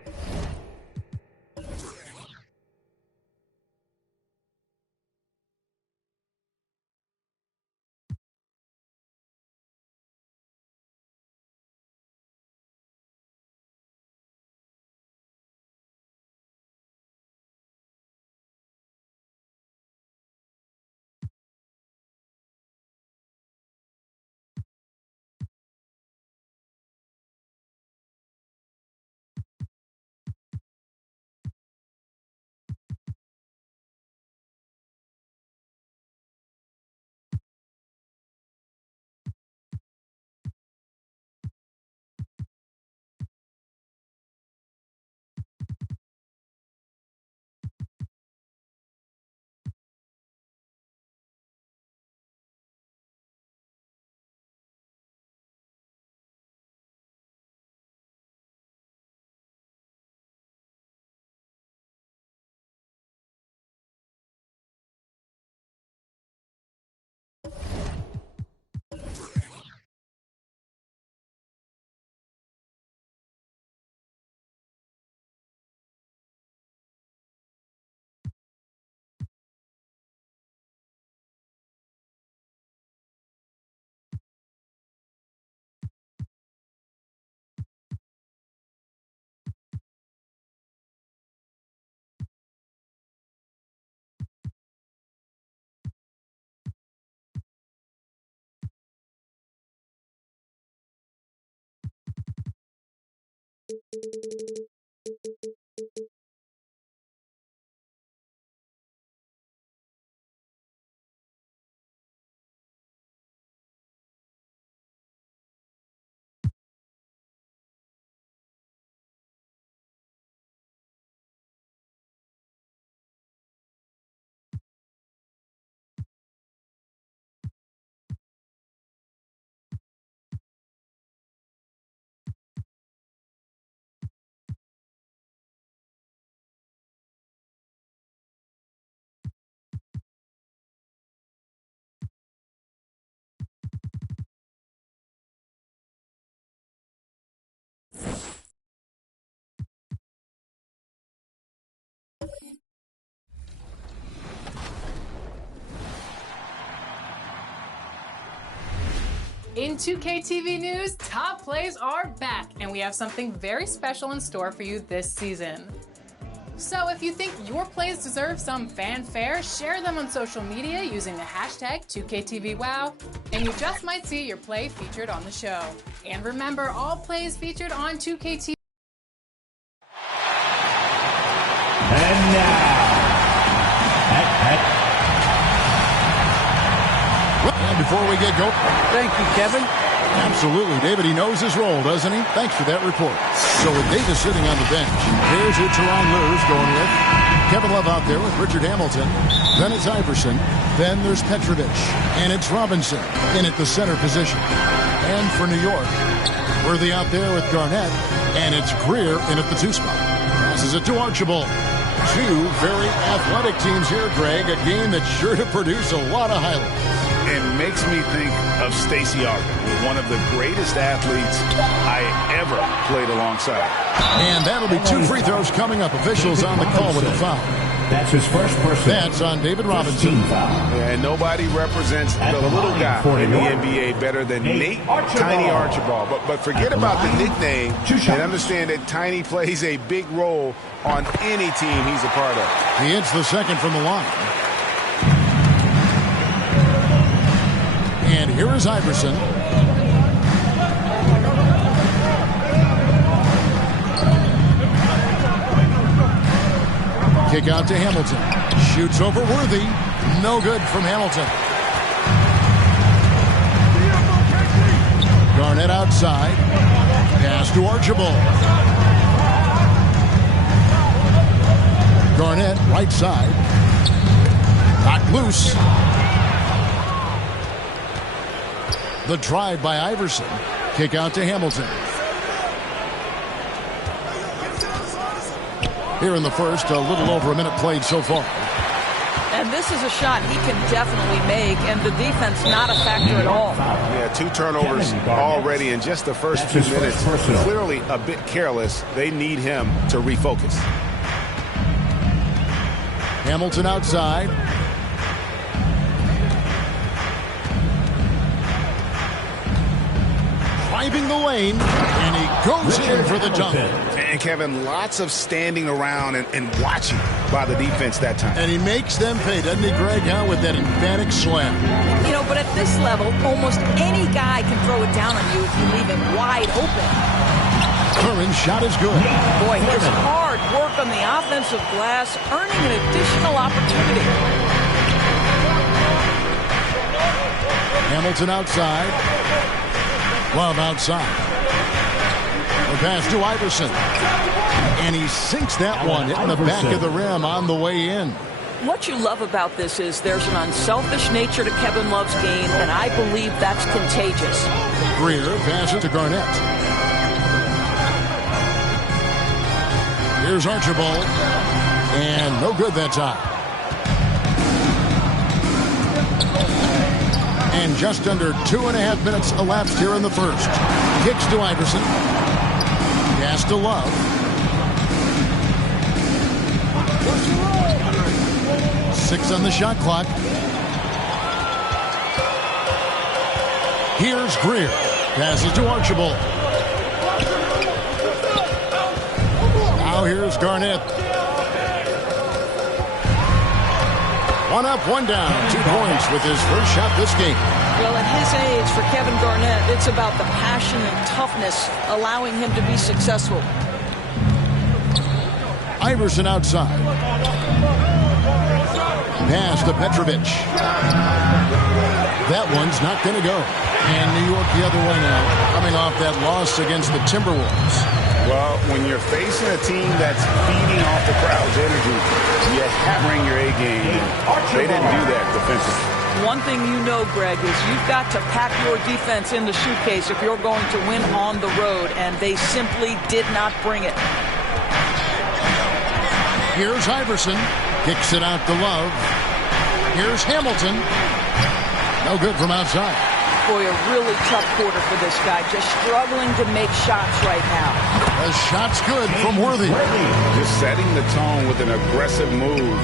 In 2K TV news, top plays are back, and we have something very special in store for you this season. So if you think your plays deserve some fanfare, share them on social media using the hashtag 2KTVWow, and you just might see your play featured on the show. And remember, all plays featured on 2KTV. And now, And before we get going, Thank you, Kevin. absolutely, David, he knows his role, doesn't he? Thanks for that report. So with Davis sitting on the bench, here's who Teron Lue's going with. Kevin Love out there with Richard Hamilton. Then it's Iverson. Then there's Petrovic. And it's Robinson in at the center position. And for New York, Worthy out there with Garnett. And it's Greer in at the 2 spot. Passes it to Archibald. Two very athletic teams here, Greg. A game that's sure to produce a lot of highlights. and makes me think of Stacey Augmon, one of the greatest athletes I ever played alongside. And that'll be 2 free throws coming up. Officials on the call with a foul. That's his first personal. That's on David Robinson. And nobody represents the little guy in the NBA better than Nate Tiny Archibald. But forget about the nickname and understand that Tiny plays a big role on any team he's a part of. He hits the second from the line. And here is Iverson. Kick out to Hamilton. Shoots over Worthy. No good from Hamilton. Garnett outside. Pass to Archibald. Garnett right side. Knocked loose. The drive by Iverson. Kick out to Hamilton. Here in the first, a little over a minute played so far. And this is a shot he can definitely make, and the defense not a factor at all. Yeah, 2 turnovers already in just the first 2 minutes. Clearly a bit careless. They need him to refocus. Hamilton outside. Driving the lane, and he goes in for the dunk. And Kevin, lots of standing around and watching by the defense that time. And he makes them pay, doesn't he, Greg, with that emphatic slam. You know, but at this level, almost any guy can throw it down on you if you leave him wide open. Curran's shot is good. Boy, his hard work on the offensive glass, earning an additional opportunity. Hamilton outside. Love outside. The pass to Iverson. And he sinks that one in the back of the rim on the way in. What you love about this is there's an unselfish nature to Kevin Love's game, and I believe that's contagious. Greer passes to Garnett. Here's Archibald. And no good that time. And just under 2.5 minutes elapsed here in the first. Kicks to Iverson. Pass to Love. Six on the shot clock. Here's Greer. Passes to Archibald. Now here's Garnett. One up, one down. 2 points with his first shot this game. Well, at his age, for Kevin Garnett, it's about the passion and toughness allowing him to be successful. Iverson outside. Pass to Petrovic. That one's not going to go. And New York the other way now, coming off that loss against the Timberwolves. Well, when you're facing a team that's feeding off the crowd's energy, you have to bring your A game. They didn't do that defensively. One thing you know, Greg, is you've got to pack your defense in the suitcase if you're going to win on the road, and they simply did not bring it. Here's Iverson. Kicks it out to Love. Here's Hamilton. No good from outside. Boy, a really tough quarter for this guy. Just struggling to make shots right now. The shot's good from Worthy. Just setting the tone with an aggressive move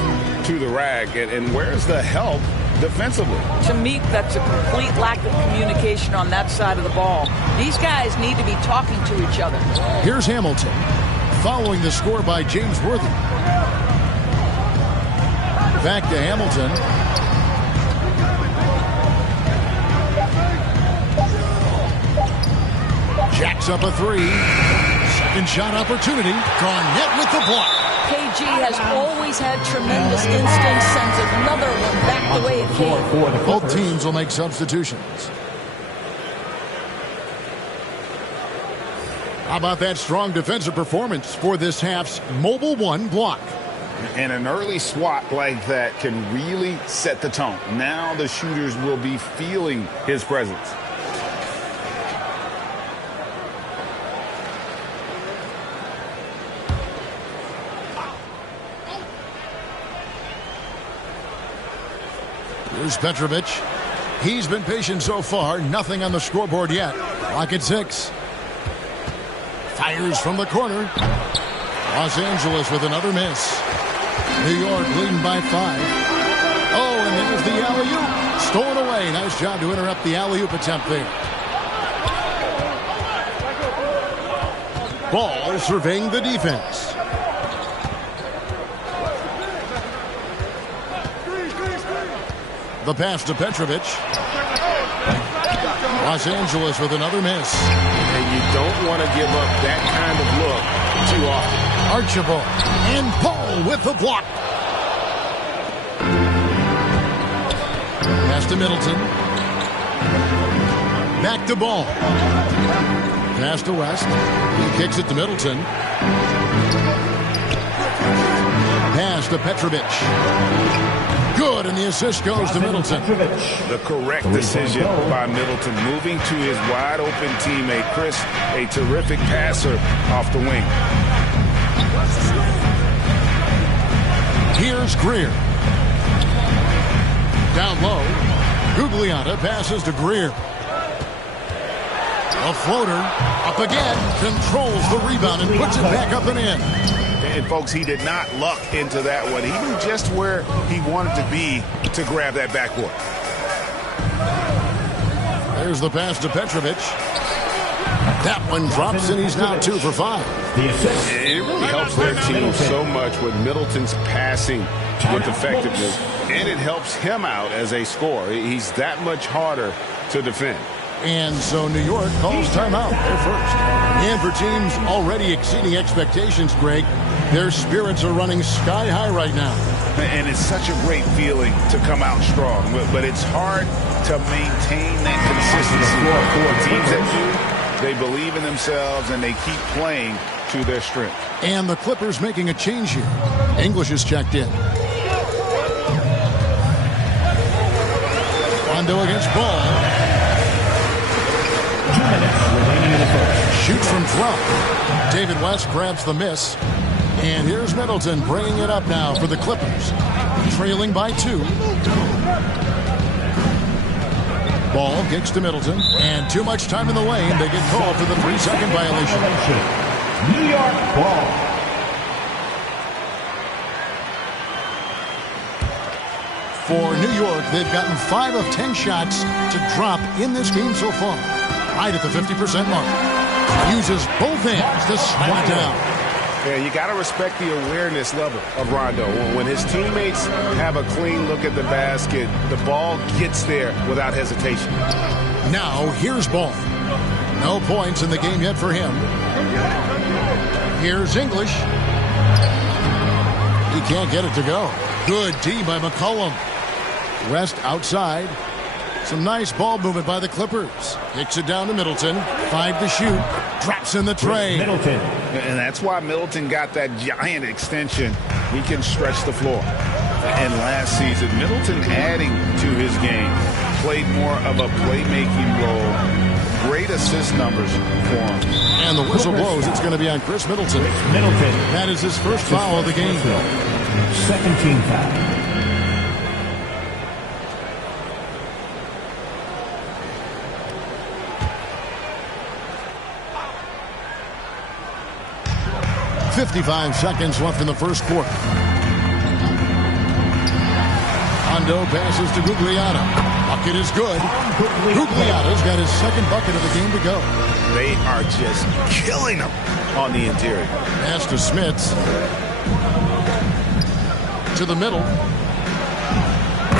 to the rack. And where's the help defensively? To me, that's a complete lack of communication on that side of the ball. These guys need to be talking to each other. Here's Hamilton. Following the score by James Worthy. Back to Hamilton. Jacks up a 3. Second shot opportunity. Garnett with the block. KG has always had tremendous instincts, sends another one back the way it came. Both teams will make substitutions. How about that strong defensive performance for this half's Mobile One block? And an early swat like that can really set the tone. Now the shooters will be feeling his presence. Here's Petrovic. He's been patient so far. Nothing on the scoreboard yet. Clock at 6. Fires from the corner. Los Angeles with another miss. New York leading by 5. Oh, and there's the alley-oop. Stolen away. Nice job to interrupt the alley-oop attempt there. Ball surveying the defense. The pass to Petrovic. Los Angeles with another miss. And you don't want to give up that kind of look too often. Archibald and Paul with the block. Pass to Middleton. Back to Ball. Pass to West. He kicks it to Middleton. Pass to Petrovic. Good, and the assist goes to Middleton. The correct decision by Middleton, moving to his wide-open teammate, Chris, a terrific passer off the wing. Here's Greer. Down low. Gugliotta passes to Greer. A floater. Up again. Controls the rebound and puts it back up and in. And, folks, he did not luck into that one. He knew just where he wanted to be to grab that backboard. There's the pass to Petrovic. That one drops, and he's now 2 for 5. It really helps their team so much with Middleton's passing with effectiveness, and it helps him out as a scorer. He's that much harder to defend. And so New York calls timeout. They're first. And for teams already exceeding expectations, Greg, their spirits are running sky high right now. And it's such a great feeling to come out strong, but it's hard to maintain that consistency. For teams that do, they believe in themselves and they keep playing to their strength. And the Clippers making a change here. English is checked in. Rondo against Ball. 2 minutes remaining in the first. Shoots from drop. David West grabs the miss. And here's Middleton bringing it up now for the Clippers. Trailing by 2. Ball kicks to Middleton. And too much time in the lane. They get called for the 3-second violation. New York ball. For New York, they've gotten 5 of 10 shots to drop in this game so far. Right at the 50% mark. Uses both hands to squat down. Yeah, you got to respect the awareness level of Rondo. When his teammates have a clean look at the basket, the ball gets there without hesitation. Now, here's Ball. No points in the game yet for him. Here's English. He can't get it to go. Good D by McCollum. West outside. Some nice ball movement by the Clippers. Kicks it down to Middleton. 5 to shoot. Drops in the tray. Middleton. And that's why Middleton got that giant extension. He can stretch the floor. And last season, Middleton adding to his game. Played more of a playmaking role. Great assist numbers for him. And the whistle blows. It's going to be on Chris Middleton. That is his first foul of the game. Second team foul. .55 seconds left in the first quarter. Rondo passes to Gugliotta. Bucket is good. Gugliotta's got his second bucket of the game to go. They are just killing him on the interior. Pass to Smits. To the middle.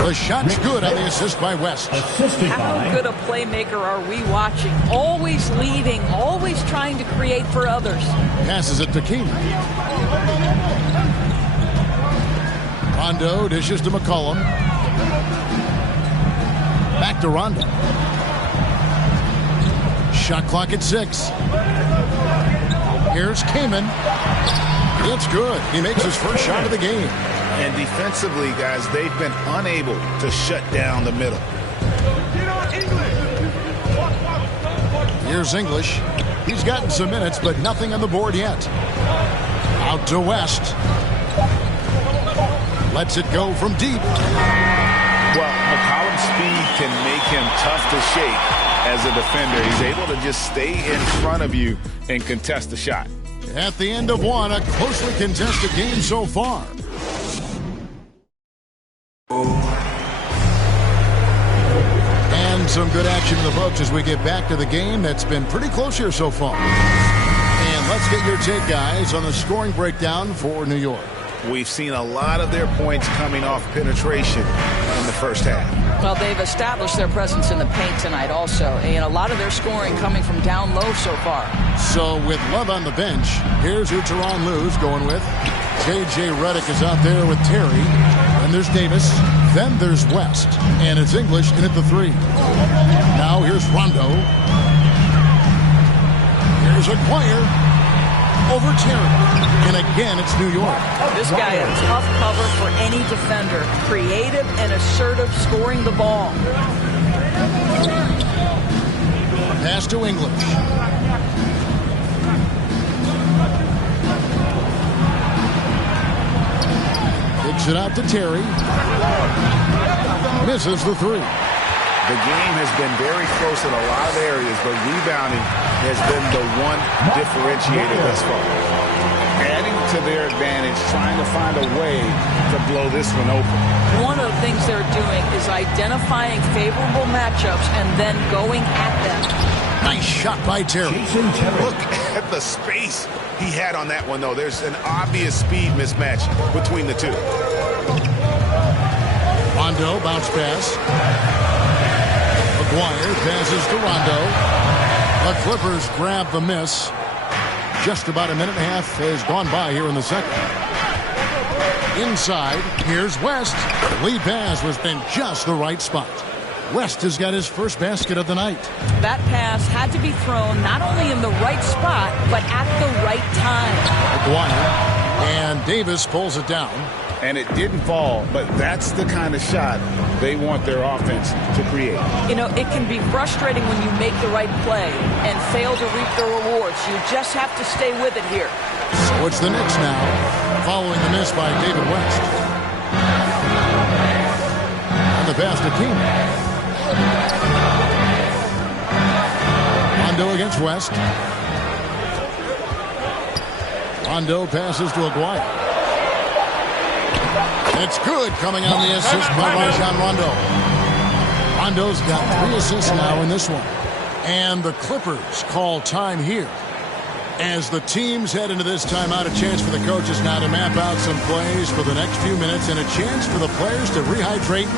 The shot's good on the assist by West. How good a playmaker are we watching? Always leading, always trying to create for others. Passes it to King. Rondo dishes to McCollum. Back to Rondo. Shot clock at 6. Here's Kaman. It's good. He makes his first shot of the game. And defensively, guys, they've been unable to shut down the middle. Here's English. He's gotten some minutes, but nothing on the board yet. Out to West. Lets it go from deep. Well, McCollum's speed can make him tough to shake as a defender. He's able to just stay in front of you and contest the shot. At the end of one, a closely contested game so far. And some good action in the books as we get back to the game that's been pretty close here so far. And let's get your take, guys, on the scoring breakdown for New York. We've seen a lot of their points coming off penetration in the first half. Well, they've established their presence in the paint tonight also. And a lot of their scoring coming from down low so far. So with Love on the bench, here's who Tyronn Lue's going with. J.J. Redick is out there with Terry. And there's Davis. Then there's West. And it's English in at the 3. Now here's Rondo. Here's Aguirre. Over Terry. And again, it's New York. This guy a tough cover for any defender. Creative and assertive scoring the ball. Pass to English. Kicks it out to Terry. Misses the 3. The game has been very close in a lot of areas, but rebounding has been the one differentiator thus far. Adding to their advantage, trying to find a way to blow this one open. One of the things they're doing is identifying favorable matchups and then going at them. Nice shot by Terry. Look at the space he had on that one, though. There's an obvious speed mismatch between the two. Rondo, bounce pass. Aguirre passes to Rondo. The Clippers grab the miss. Just about a minute and a half has gone by here in the second. Inside, here's West. The lead pass was in just the right spot. West has got his first basket of the night. That pass had to be thrown not only in the right spot, but at the right time. Aguirre and Davis pulls it down. And it didn't fall, but that's the kind of shot they want their offense to create. You know, it can be frustrating when you make the right play and fail to reap the rewards. You just have to stay with it here. So it's the Knicks now, following the miss by David West. And the pass to King. Rondo against West. Rondo passes to Aguirre. It's good, coming on the assist by Rajon Rondo. Rondo's got 3 assists now in this one. And the Clippers call time here. As the teams head into this timeout, a chance for the coaches now to map out some plays for the next few minutes and a chance for the players to rehydrate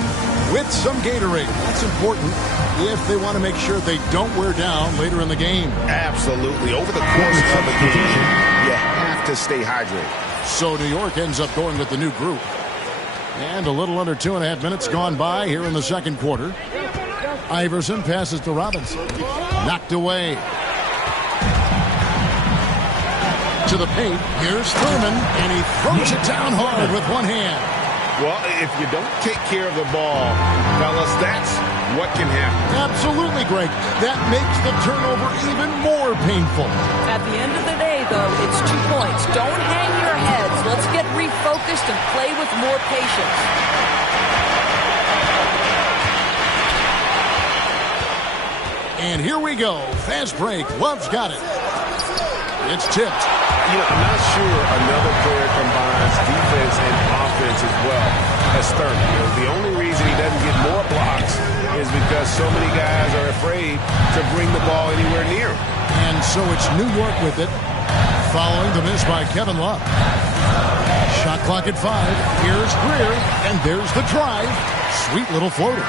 with some Gatorade. That's important if they want to make sure they don't wear down later in the game. Absolutely. Over the course of the game, you have to stay hydrated. So New York ends up going with the new group. And a little under 2.5 minutes gone by here in the second quarter. Iverson passes to Robinson. Knocked away. To the paint. Here's Thurman. And he throws it down hard with one hand. Well, if you don't take care of the ball, fellas, that's what can happen. Absolutely, Greg. That makes the turnover even more painful. At the end of the day, though, it's 2 points. Don't hang your heads. Let's get refocused and play with more patience. And here we go. Fast break. Love's got it. It's tipped. You know, I'm not sure another player combines defense and offense as well as Thurman. You know, the only reason he doesn't get more blocks is because so many guys are afraid to bring the ball anywhere near him. And so it's New York with it, following the miss by Kevin Love. Shot clock at 5. Here's Greer, and there's the drive. Sweet little floater.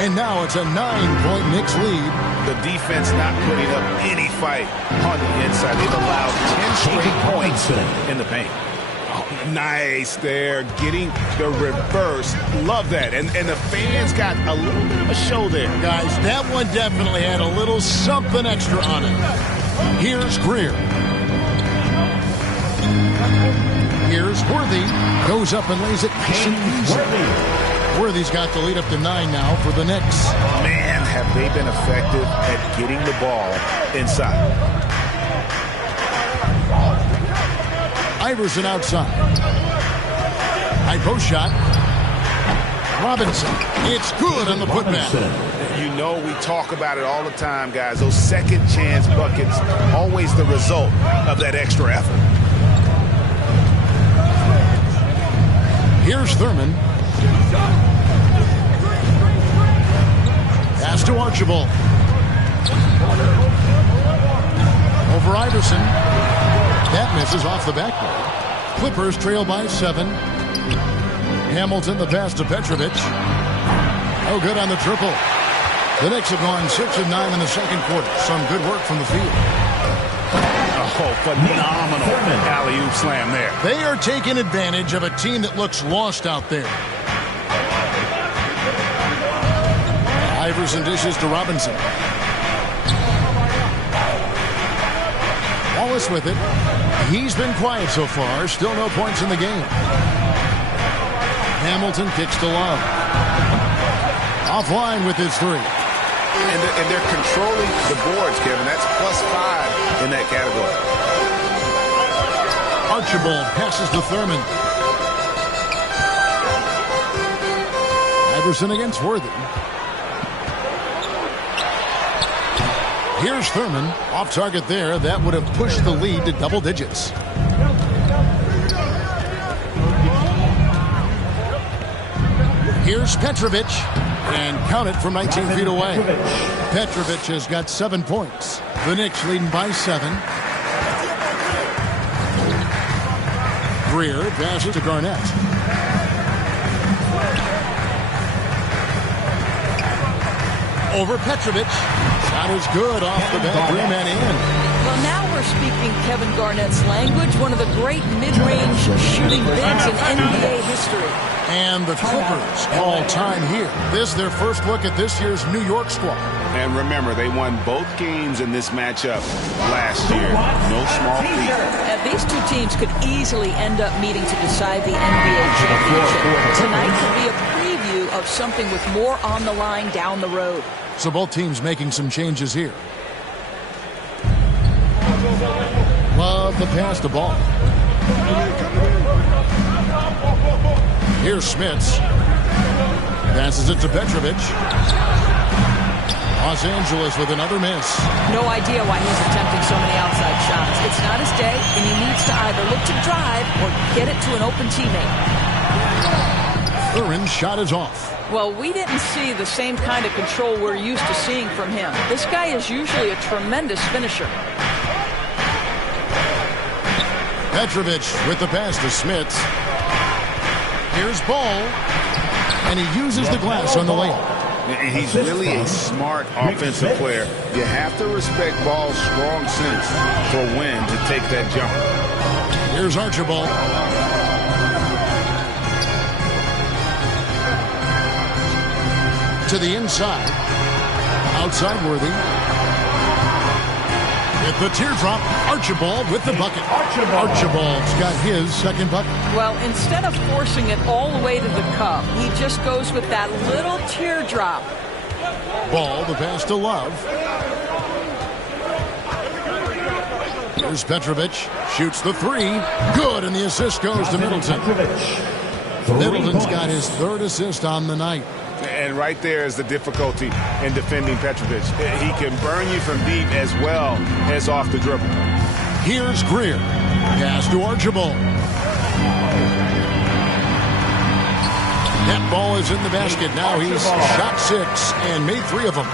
And now it's a 9-point Knicks lead. The defense not putting up any fight on the inside. They've allowed 10 straight points in the paint. Oh, nice there, getting the reverse. Love that. And the fans got a little bit of a show there. Guys, that one definitely had a little something extra on it. Here's Greer. Here's Worthy. Goes up and lays it nice and easy. Worthy's got the lead up to 9 now for the Knicks. Man, have they been effective at getting the ball inside. Iverson outside. High post shot. Robinson. It's good on the putback. You know we talk about it all the time, guys. Those second chance buckets, always the result of that extra effort. Here's Thurman. Pass to Archibald. Over Iverson. That misses off the backboard. Clippers trail by 7. Hamilton, the pass to Petrovic. No good on the triple. The Knicks have gone 6 of 9 in the second quarter. Some good work from the field. Oh, phenomenal alley-oop slam there. They are taking advantage of a team that looks lost out there. Iverson dishes to Robinson. Wallace with it. He's been quiet so far. Still no points in the game. Hamilton kicks to Love. Offline with his 3. And they're controlling the boards, Kevin. That's +5 in that category. Archibald passes to Thurman. Iverson against Worthy. Here's Thurman. Off target there. That would have pushed the lead to double digits. Here's Petrovic. And count it from 19 feet away. Petrovic has got 7 points. The Knicks leading by 7. Greer passes to Garnett. Over Petrovic. Shot is good off the back rim and in. Well, now we're speaking Kevin Garnett's language, one of the great mid-range shooting bigs in NBA history. And the Clippers call time here. This their first look at this year's New York squad. And remember, they won both games in this matchup last year. No small feat. These two teams could easily end up meeting to decide the NBA championship. Tonight could be a preview of something with more on the line down the road. So both teams making some changes here. Love the pass to Ball. Here's Smits. Passes it to Petrovic. Los Angeles with another miss. No idea why he's attempting so many outside shots. It's not his day, and he needs to either look to drive or get it to an open teammate. Thurin's shot is off. Well, we didn't see the same kind of control we're used to seeing from him. This guy is usually a tremendous finisher. Petrovic with the pass to Smits. Here's Ball. And he uses the glass on the layup. And he's really a smart offensive player. You have to respect Ball's strong sense for when to take that jumper. Here's Archibald. To the inside. Outside Worthy. With the teardrop, Archibald with the bucket. Archibald's got his second bucket. Well, instead of forcing it all the way to the cup, he just goes with that little teardrop. Ball, the pass to Love. Here's Petrovic. Shoots the 3. Good, and the assist goes to Middleton. Middleton's got his 3rd assist on the night. And right there is the difficulty in defending Petrovic. He can burn you from deep as well as off the dribble. Here's Greer. Pass to Archibald. That ball is in the basket. Now he's shot 6 and made 3 of them.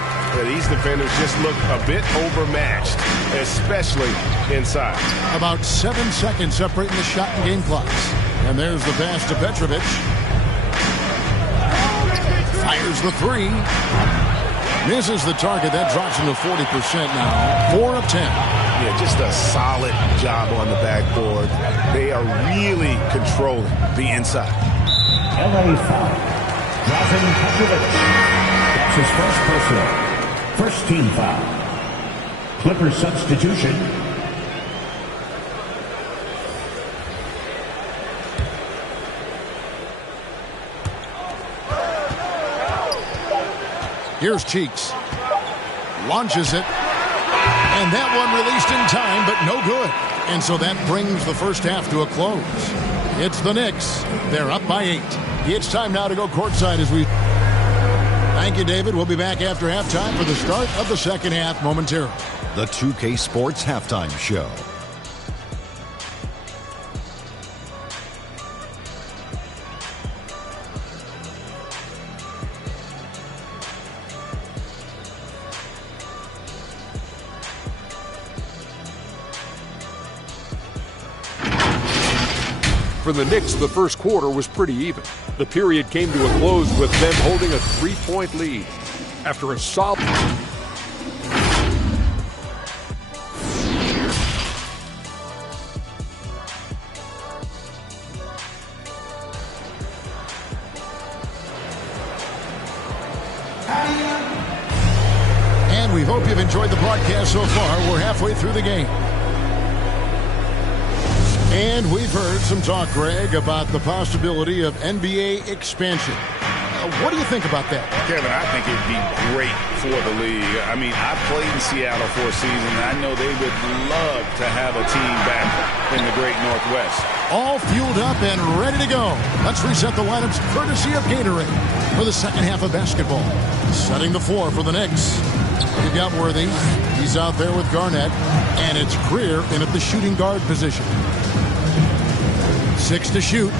These defenders just look a bit overmatched, especially inside. About 7 seconds separating the shot and game clocks. And there's the pass to Petrovic. Fires the 3. Misses the target. That drops him to 40% now. 4 of 10. Yeah, just a solid job on the backboard. They are really controlling the inside. LA foul. Drazen Petrovic. That's his first personal. First team foul. Clippers substitution. Here's Cheeks. Launches it. And that one released in time, but no good. And so that brings the first half to a close. It's the Knicks. They're up by 8. It's time now to go courtside as we... Thank you, David. We'll be back after halftime for the start of the second half momentarily. The 2K Sports Halftime Show. For the Knicks, the first quarter was pretty even. The period came to a close with them holding a 3-point lead. After a solid... And we hope you've enjoyed the broadcast so far. We're halfway through the game. And we've heard some talk, Greg, about the possibility of NBA expansion. What do you think about that? Kevin, I think it'd be great for the league. I mean, I played in Seattle for a season, and I know they would love to have a team back in the great Northwest. All fueled up and ready to go. Let's reset the lineups courtesy of Gatorade for the second half of basketball. Setting the floor for the Knicks. You've got Worthy. He's out there with Garnett. And it's Greer in at the shooting guard position. 6 to shoot.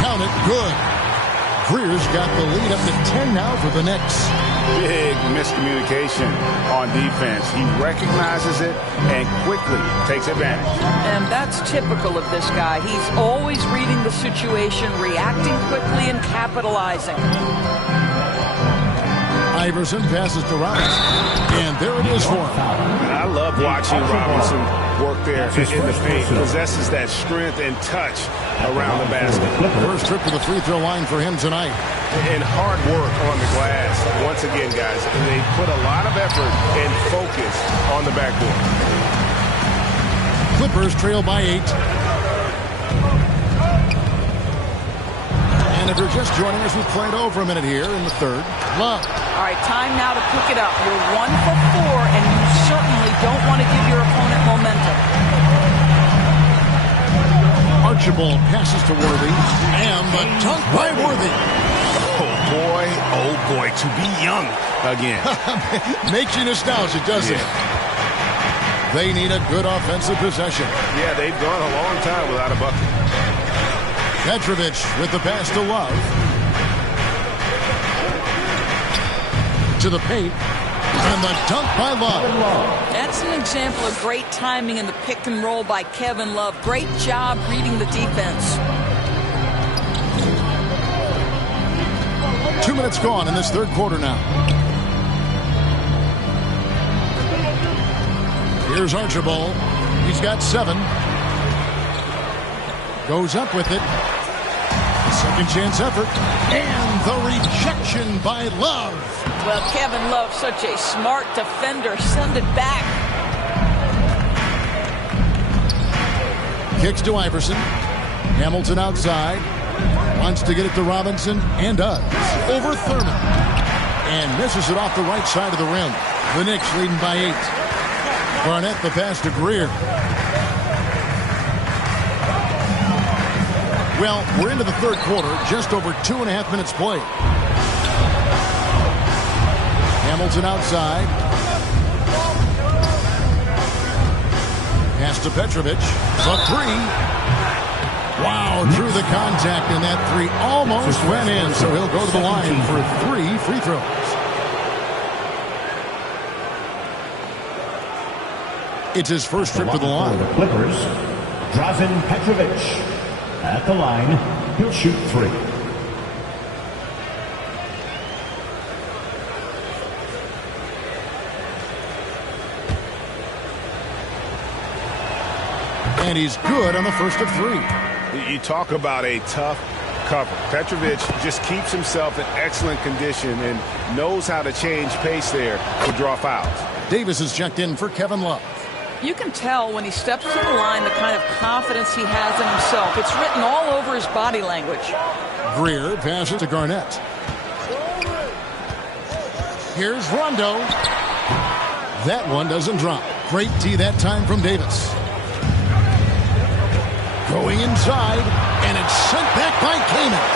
Count it. Good. Greer's got the lead up to 10 now for the Knicks. Big miscommunication on defense. He recognizes it and quickly takes advantage. And that's typical of this guy. He's always reading the situation, reacting quickly, and capitalizing. Iverson passes to Robinson. And there it is for him. I love watching Robinson work there in the paint. Possesses that strength and touch around the basket. First trip to the free throw line for him tonight. And hard work on the glass. Once again, guys, they put a lot of effort and focus on the backboard. Clippers trail by 8. And if you're just joining us, we've played over a minute here in the third. Love. All right, time now to pick it up. You're 1 for 4, and you certainly don't want to give your opponent momentum. Archibald passes to Worthy. And the dunk by Worthy. Oh boy, to be young again. Makes you nostalgic, doesn't it? They need a good offensive possession. Yeah, they've gone a long time without a bucket. Petrovic with the pass to Love. To the paint. And the dunk by Love. That's an example of great timing in the pick and roll by Kevin Love. Great job reading the defense. 2 minutes gone in this third quarter now. Here's Archibald. He's got 7. Goes up with it. Second chance effort. And the rejection by Love. Well, Kevin Love, such a smart defender. Send it back. Kicks to Iverson. Hamilton outside. Wants to get it to Robinson. And does. Over Thurman. And misses it off the right side of the rim. The Knicks leading by 8. Garnett the pass to Greer. Well, we're into the third quarter. Just over 2.5 minutes played. Hamilton outside. Pass to Petrovic. The 3. Wow, through the contact, and that 3 almost went in. So he'll go to the line for 3 free throws. It's his first trip to the line. For the Clippers, Drazen Petrovic. At the line, he'll shoot 3. And he's good on the first of 3. You talk about a tough cover. Petrovic just keeps himself in excellent condition and knows how to change pace there to draw fouls. Davis is checked in for Kevin Love. You can tell when he steps to the line the kind of confidence he has in himself. It's written all over his body language. Greer passes to Garnett. Here's Rondo. That one doesn't drop. Great D that time from Davis. Going inside, and it's sent back by Kamen.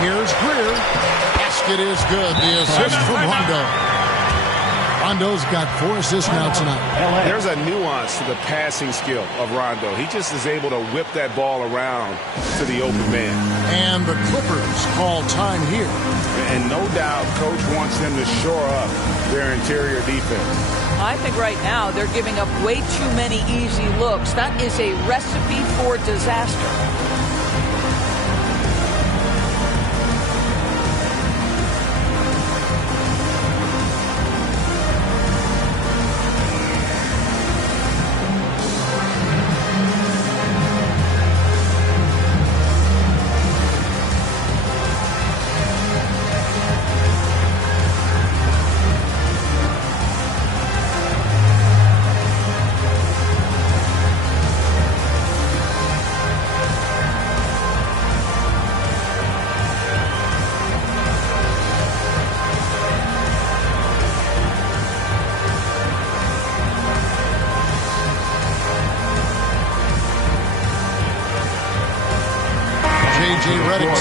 Here's Greer. Basket is good. The assist from Rondo. Rondo's got 4 assists now tonight. There's a nuance to the passing skill of Rondo. He just is able to whip that ball around to the open man. And the Clippers call time here. And no doubt, Coach wants them to shore up their interior defense. I think right now they're giving up way too many easy looks. That is a recipe for disaster.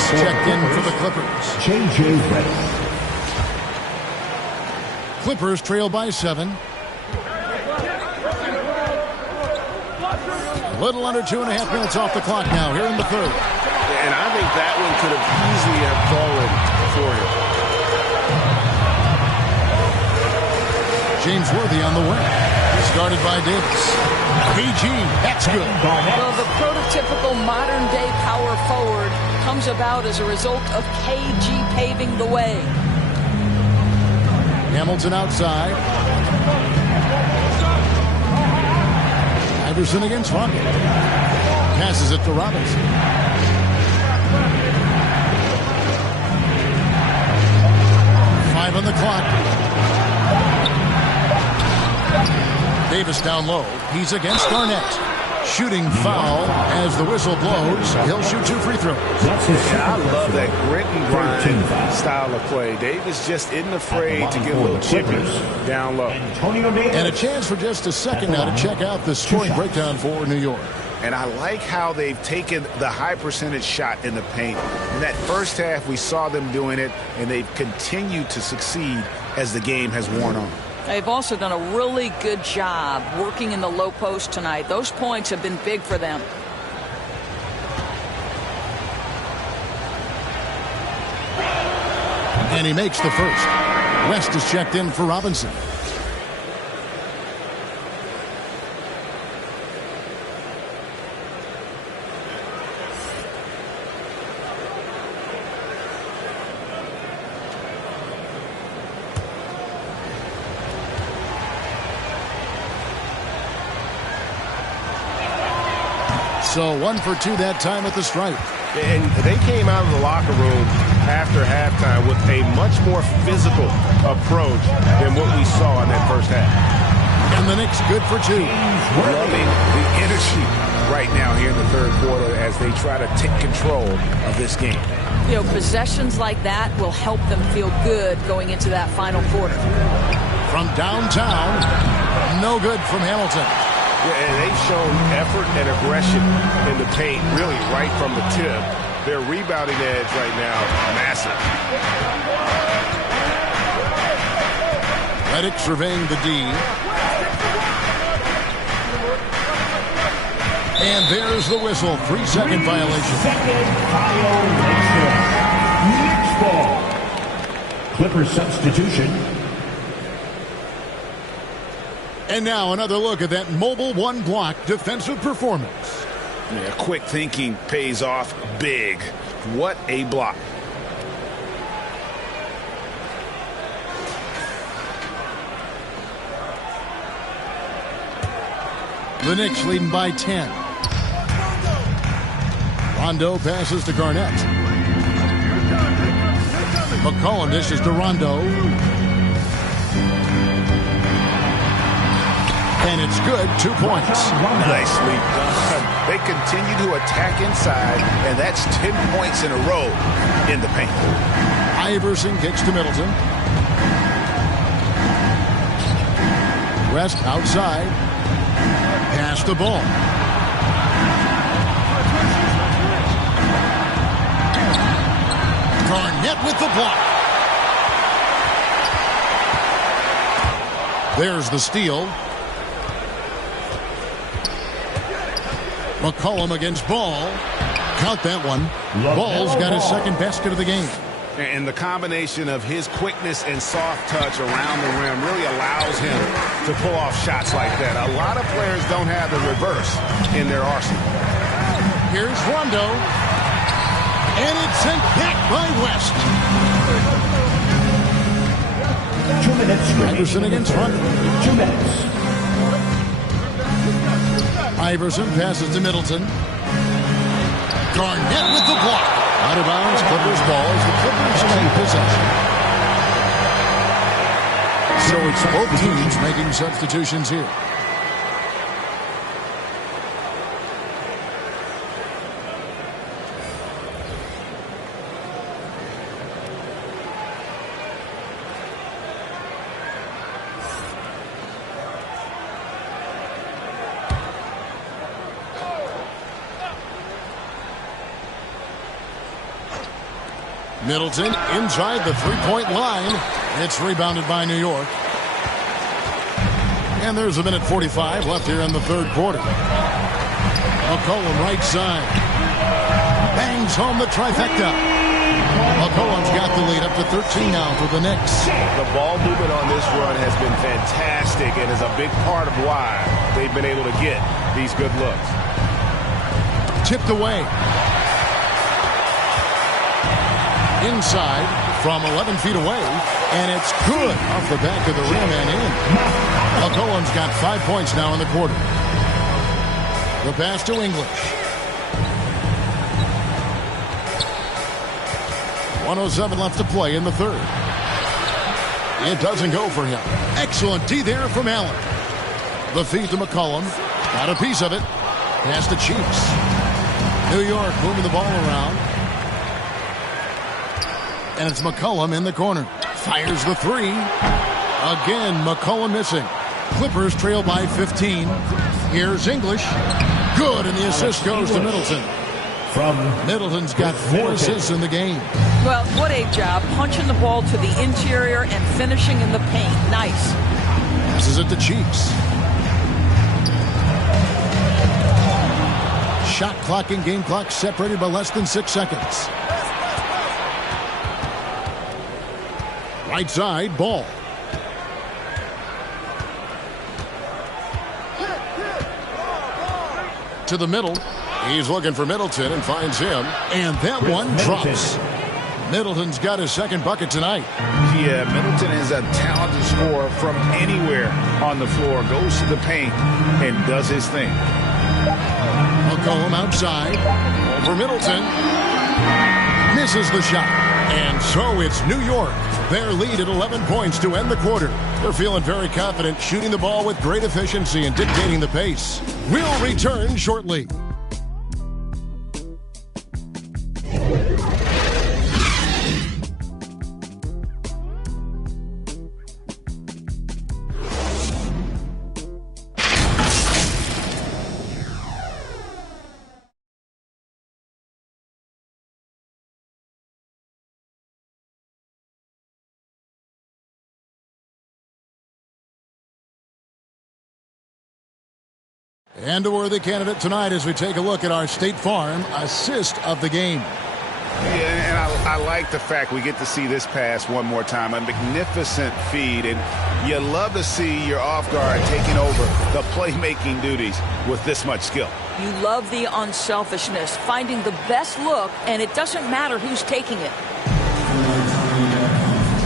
Checked in for the Clippers. J.J. Redick. Clippers trail by 7. A little under 2.5 minutes off the clock now here in the third. And I think that one could have easily have fallen for him. James Worthy on the wing. Started by Davis. PG, that's good. Well, the prototypical modern-day power forward comes about as a result of KG paving the way. Hamilton outside. Iverson against Rondo. Passes it to Robinson. Five on the clock. Davis down low. He's against Garnett. Shooting foul as the whistle blows. He'll shoot 2 free throws. I love that grit and grind style of play. Davis just isn't afraid to get a little chippy down low. And a chance for just a second now to check out the scoring breakdown for New York. And I like how they've taken the high percentage shot in the paint. In that first half, we saw them doing it, and they've continued to succeed as the game has worn on. They've also done a really good job working in the low post tonight. Those points have been big for them. And he makes the first. West is checked in for Robinson. So 1 for 2 that time at the stripe. And they came out of the locker room after halftime with a much more physical approach than what we saw in that first half. And the Knicks good for 2. Loving the energy right now here in the third quarter as they try to take control of this game. You know, possessions like that will help them feel good going into that final quarter. From downtown, no good from Hamilton. Yeah, and they've shown effort and aggression in the paint, really right from the tip. Their rebounding edge right now, massive. Redick surveying the D. And there's the whistle. 3-second violation. Second violation. Knicks ball. Clippers substitution. And now another look at that mobile one-block defensive performance. Yeah, quick thinking pays off big. What a block. The Knicks leading by 10. Rondo passes to Garnett. McCollum dishes to Rondo. And it's good. 2 points. Nicely done. They continue to attack inside, and that's 10 points in a row in the paint. Iverson kicks to Middleton. West outside. Pass the ball. Garnett with the block. There's the steal. McCollum against Ball. Count that one. Ball's got his second basket of the game. And the combination of his quickness and soft touch around the rim really allows him to pull off shots like that. A lot of players don't have the reverse in their arsenal. Here's Rondo. And it's sent back by West. 2 minutes. Iverson against Hunt. 2 minutes. Iverson passes to Middleton. Garnett with the block. Out of bounds, Clippers ball as the Clippers take possession. So it's both teams making substitutions here. Middleton inside the three-point line. It's rebounded by New York. And there's a minute 45 left here in the third quarter. McCollum right side. Bangs home the trifecta. McCollum's got the lead up to 13 now for the Knicks. The ball movement on this run has been fantastic and is a big part of why they've been able to get these good looks. Tipped away. Inside from 11 feet away, and it's good off the back of the rim and in. McCollum's got 5 points now in the quarter. The pass to English. 1:07 left to play in the third. It doesn't go for him. Excellent D there from Allen. The feed to McCollum. Got a piece of it. Pass to Cheeks. New York moving the ball around. And it's McCollum in the corner. Fires the three. Again, McCollum missing. Clippers trail by 15. Here's English. Good, and the assist goes to Middleton. Middleton's got 4 assists in the game. Well, what a job. Punching the ball to the interior and finishing in the paint. Nice. Passes it to Cheeks. Shot clock and game clock separated by less than 6 seconds. Right side, Ball. To the middle. He's looking for Middleton and finds him. And that one drops. Middleton's got his second bucket tonight. Yeah, Middleton is a talented scorer from anywhere on the floor. Goes to the paint and does his thing. McCollum outside. Over Middleton. Misses the shot. And so it's New York. Their lead at 11 points to end the quarter. They're feeling very confident, shooting the ball with great efficiency and dictating the pace. We'll return shortly. And a worthy candidate tonight as we take a look at our State Farm assist of the game. Yeah, and I like the fact we get to see this pass one more time. A magnificent feed, and you love to see your off guard taking over the playmaking duties with this much skill. You love the unselfishness, finding the best look, and it doesn't matter who's taking it.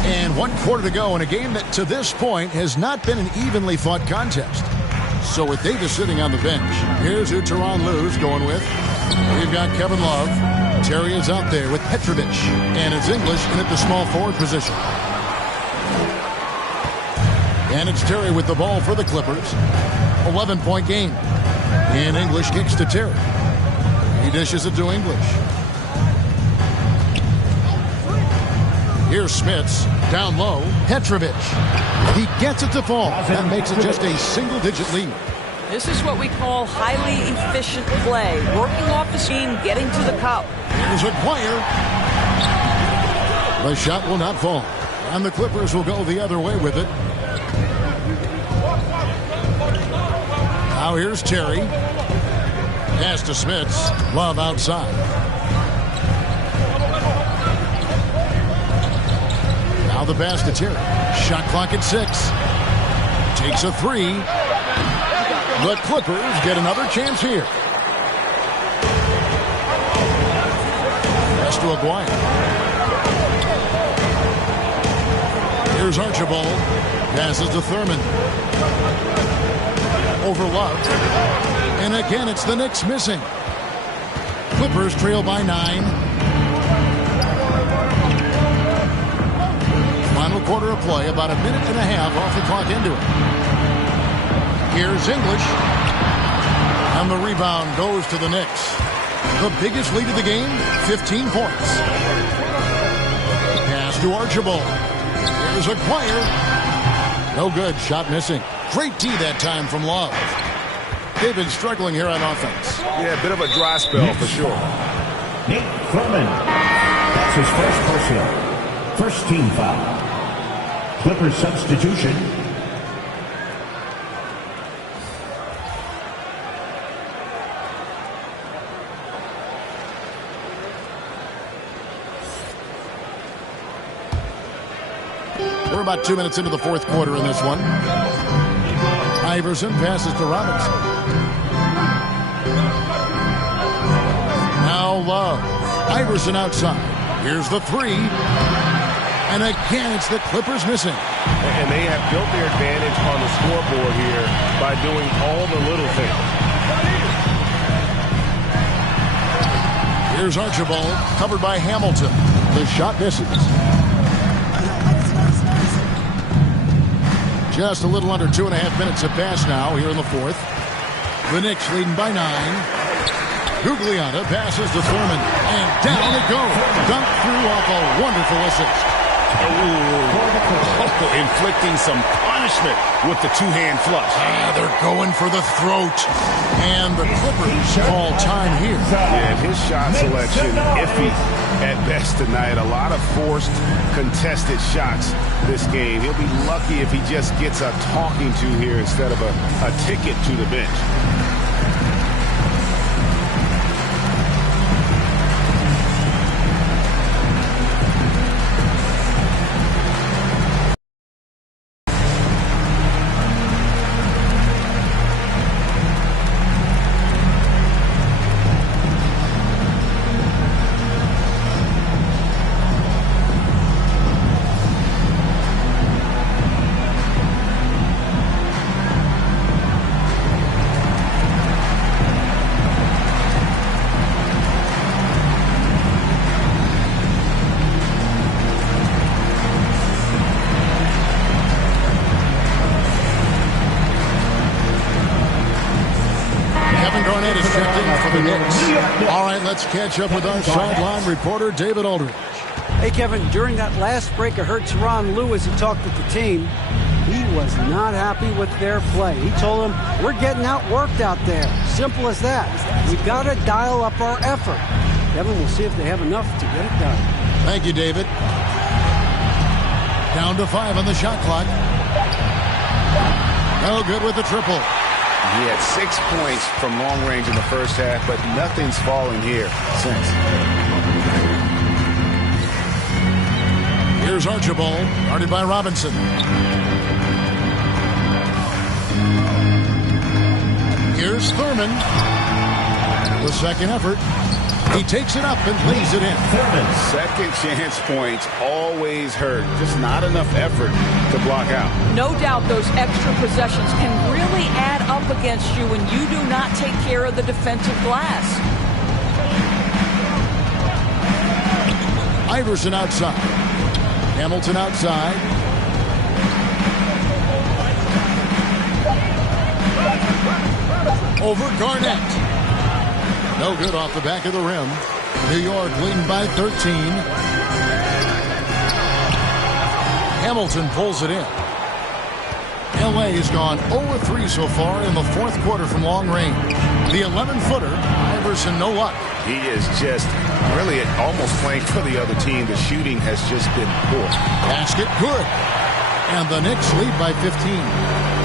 And 1 quarter to go in a game that to this point has not been an evenly fought contest. So with Davis sitting on the bench, here's who Tyronn Lue's going with. We've got Kevin Love. Terry is out there with Petrovic. And it's English in at the small forward position. And it's Terry with the ball for the Clippers. 11-point game. And English kicks to Terry. He dishes it to English. Here's Smits. Down low. Petrovic. He gets it to fall. That makes it just a single-digit lead. This is what we call highly efficient play. Working off the seam, getting to the cup. Here's Aguirre. The shot will not fall. And the Clippers will go the other way with it. Now here's Terry. Pass to Smits. Love outside. Now the pass to Terry. Shot clock at 6. Takes a 3. The Clippers get another chance here. Pass to Aguirre. Here's Archibald. Passes to Thurman. Over Love. And again, it's the Knicks missing. Clippers trail by 9. Final quarter of play, about a minute and a half off the clock into it. Here's English. And the rebound goes to the Knicks. The biggest lead of the game, 15 points. Pass to Archibald. Here's Aguirre. No good. Shot missing. Great D that time from Love. They've been struggling here on offense. Yeah, a bit of a dry spell for sure. Nick Thurman. That's his first personal. First team foul. Clippers substitution. We're about 2 minutes into the fourth quarter in this one. Iverson passes to Robinson. Now Love. Iverson outside. Here's the 3. And again, it's the Clippers missing. And they have built their advantage on the scoreboard here by doing all the little things. Here's Archibald, covered by Hamilton. The shot misses. Just a little under 2.5 minutes have passed now here in the fourth. The Knicks leading by 9. Gugliotta passes to Thurman. And down it goes. Dunked through off a wonderful assist. Inflicting some punishment with the two-hand flush. They're going for the throat. And the Clippers call time here. Yeah, his shot selection iffy at best tonight. A lot of forced, contested shots this game. He'll be lucky if he just gets a talking to here instead of a ticket to the bench. Let's catch up with our sideline reporter, David Aldridge. Hey, Kevin, during that last break, I heard Tyronn Lue as he talked with the team. He was not happy with their play. He told them, we're getting outworked out there. Simple as that. We've got to dial up our effort. Kevin, we'll see if they have enough to get it done. Thank you, David. Down to 5 on the shot clock. No good with the triple. He had 6 points from long range in the first half, but nothing's fallen here since. Here's Archibald, guarded by Robinson. Here's Thurman. The second effort. He takes it up and lays it in. Second chance points always hurt. Just not enough effort to block out. No doubt those extra possessions can really add up against you when you do not take care of the defensive glass. Iverson outside. Hamilton outside. Over Garnett. No good off the back of the rim. New York leading by 13. Hamilton pulls it in. L.A. has gone 0-3 so far in the fourth quarter from long range. The 11-footer, Iverson, no luck. He is just really almost playing for the other team. The shooting has just been poor. Basket good. And the Knicks lead by 15.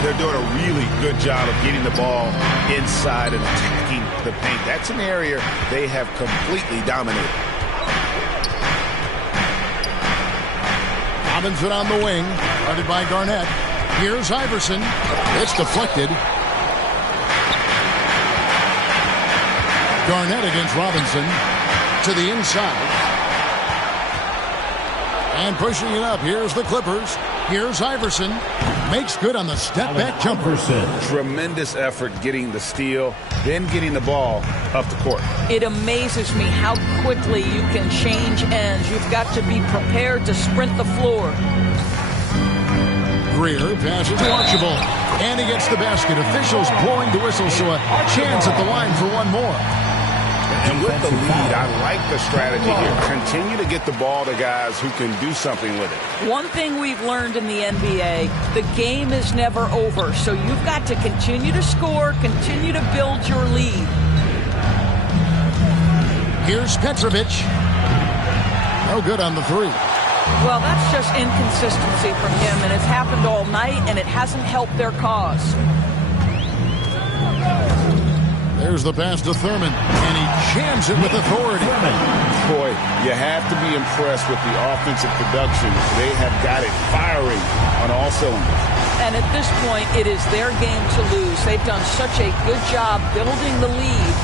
They're doing a really good job of getting the ball inside and attacking the paint. That's an area they have completely dominated. Robinson on the wing, guarded by Garnett. Here's Iverson. It's deflected. Garnett against Robinson to the inside. And pushing it up. Here's the Clippers. Here's Iverson. Makes good on the step-back jumper. Tremendous effort getting the steal, then getting the ball up the court. It amazes me how quickly you can change ends. You've got to be prepared to sprint the floor. Greer passes to Archibald. And he gets the basket. Officials blowing the whistle, so a chance at the line for one more. And with the lead, I like the strategy here. Continue to get the ball to guys who can do something with it. One thing we've learned in the NBA, the game is never over. So you've got to continue to score, continue to build your lead. Here's Petrovic. No good on the three. Well, that's just inconsistency from him, and it's happened all night, and it hasn't helped their cause. There's the pass to Thurman, and he jams it with authority. Boy, you have to be impressed with the offensive production. They have got it firing on all cylinders. And at this point, it is their game to lose. They've done such a good job building the lead.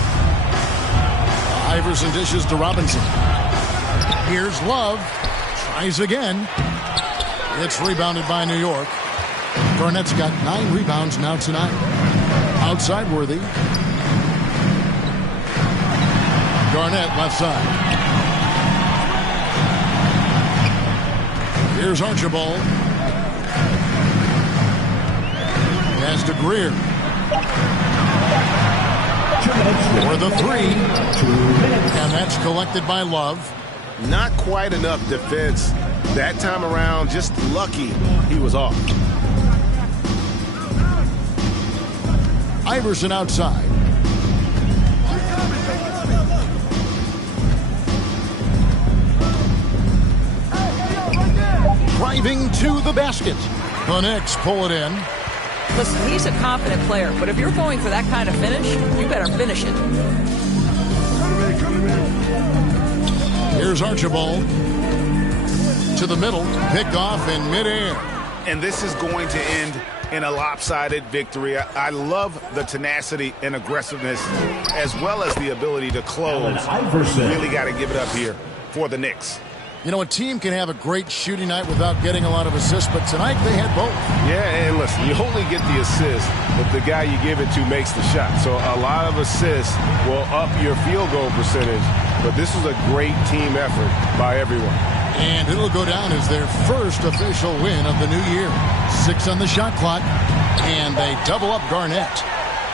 Iverson dishes to Robinson. Here's Love. Tries again. It's rebounded by New York. Garnett's got 9 rebounds now tonight. Outside Worthy. Garnett left side. Here's Archibald. Pass to Greer. For the three. And that's collected by Love. Not quite enough defense that time around. Just lucky he was off. Iverson outside. Driving to the basket. The Knicks pull it in. Listen, he's a confident player, but if you're going for that kind of finish, you better finish it. Here's Archibald. To the middle. Picked off in midair. And this is going to end in a lopsided victory. I love the tenacity and aggressiveness as well as the ability to close. Really got to give it up here for the Knicks. You know, a team can have a great shooting night without getting a lot of assists, but tonight they had both. Yeah, and listen, you only get the assist if the guy you give it to makes the shot. So a lot of assists will up your field goal percentage, but this is a great team effort by everyone. And it'll go down as their first official win of the new year. 6 on the shot clock, and they double up Garnett.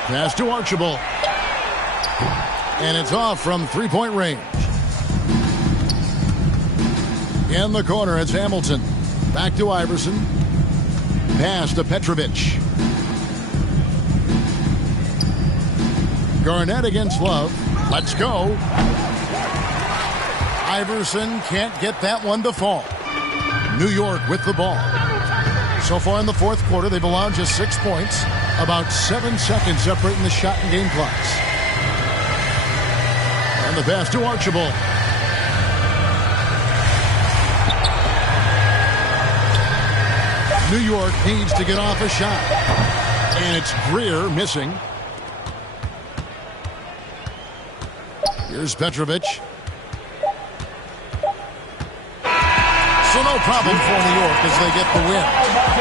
Pass to Archibald. And it's off from three-point range. In the corner, it's Hamilton. Back to Iverson. Pass to Petrovic. Garnett against Love. Let's go. Iverson can't get that one to fall. New York with the ball. So far in the fourth quarter, they've allowed just 6 points. About 7 seconds separating the shot and game clocks. And the pass to Archibald. New York needs to get off a shot. And it's Greer missing. Here's Petrovic. So no problem for New York as they get the win.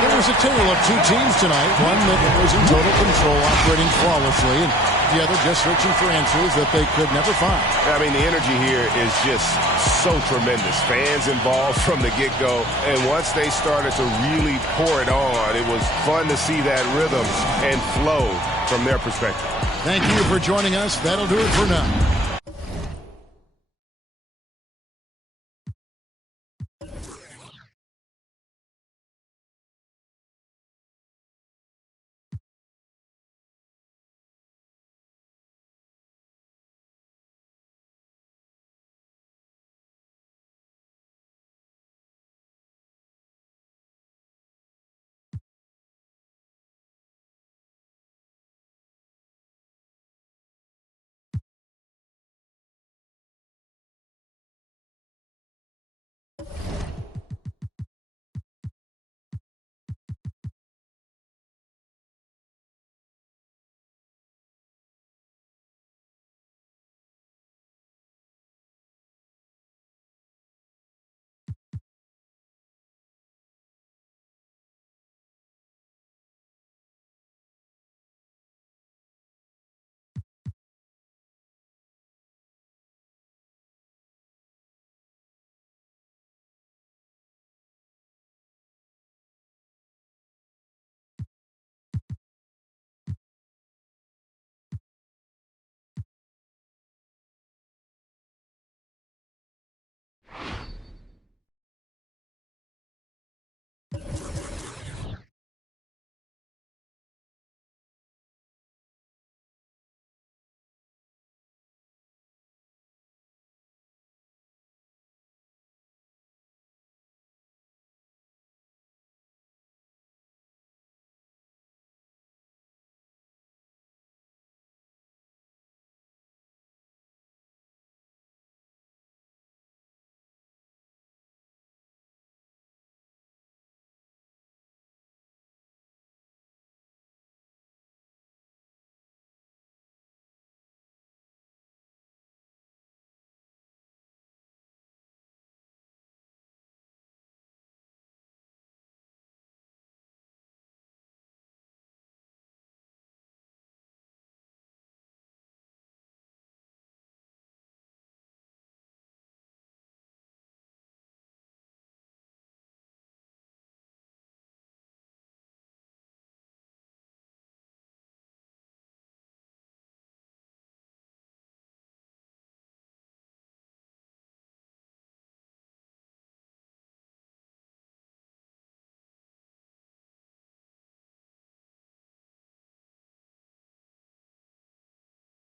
It was a tale of 2 teams tonight. One that was in total control, operating flawlessly, and the other just searching for answers that they could never find. I mean, the energy here is just so tremendous. Fans involved from the get-go, and once they started to really pour it on, it was fun to see that rhythm and flow from their perspective. Thank you for joining us. That'll do it for now.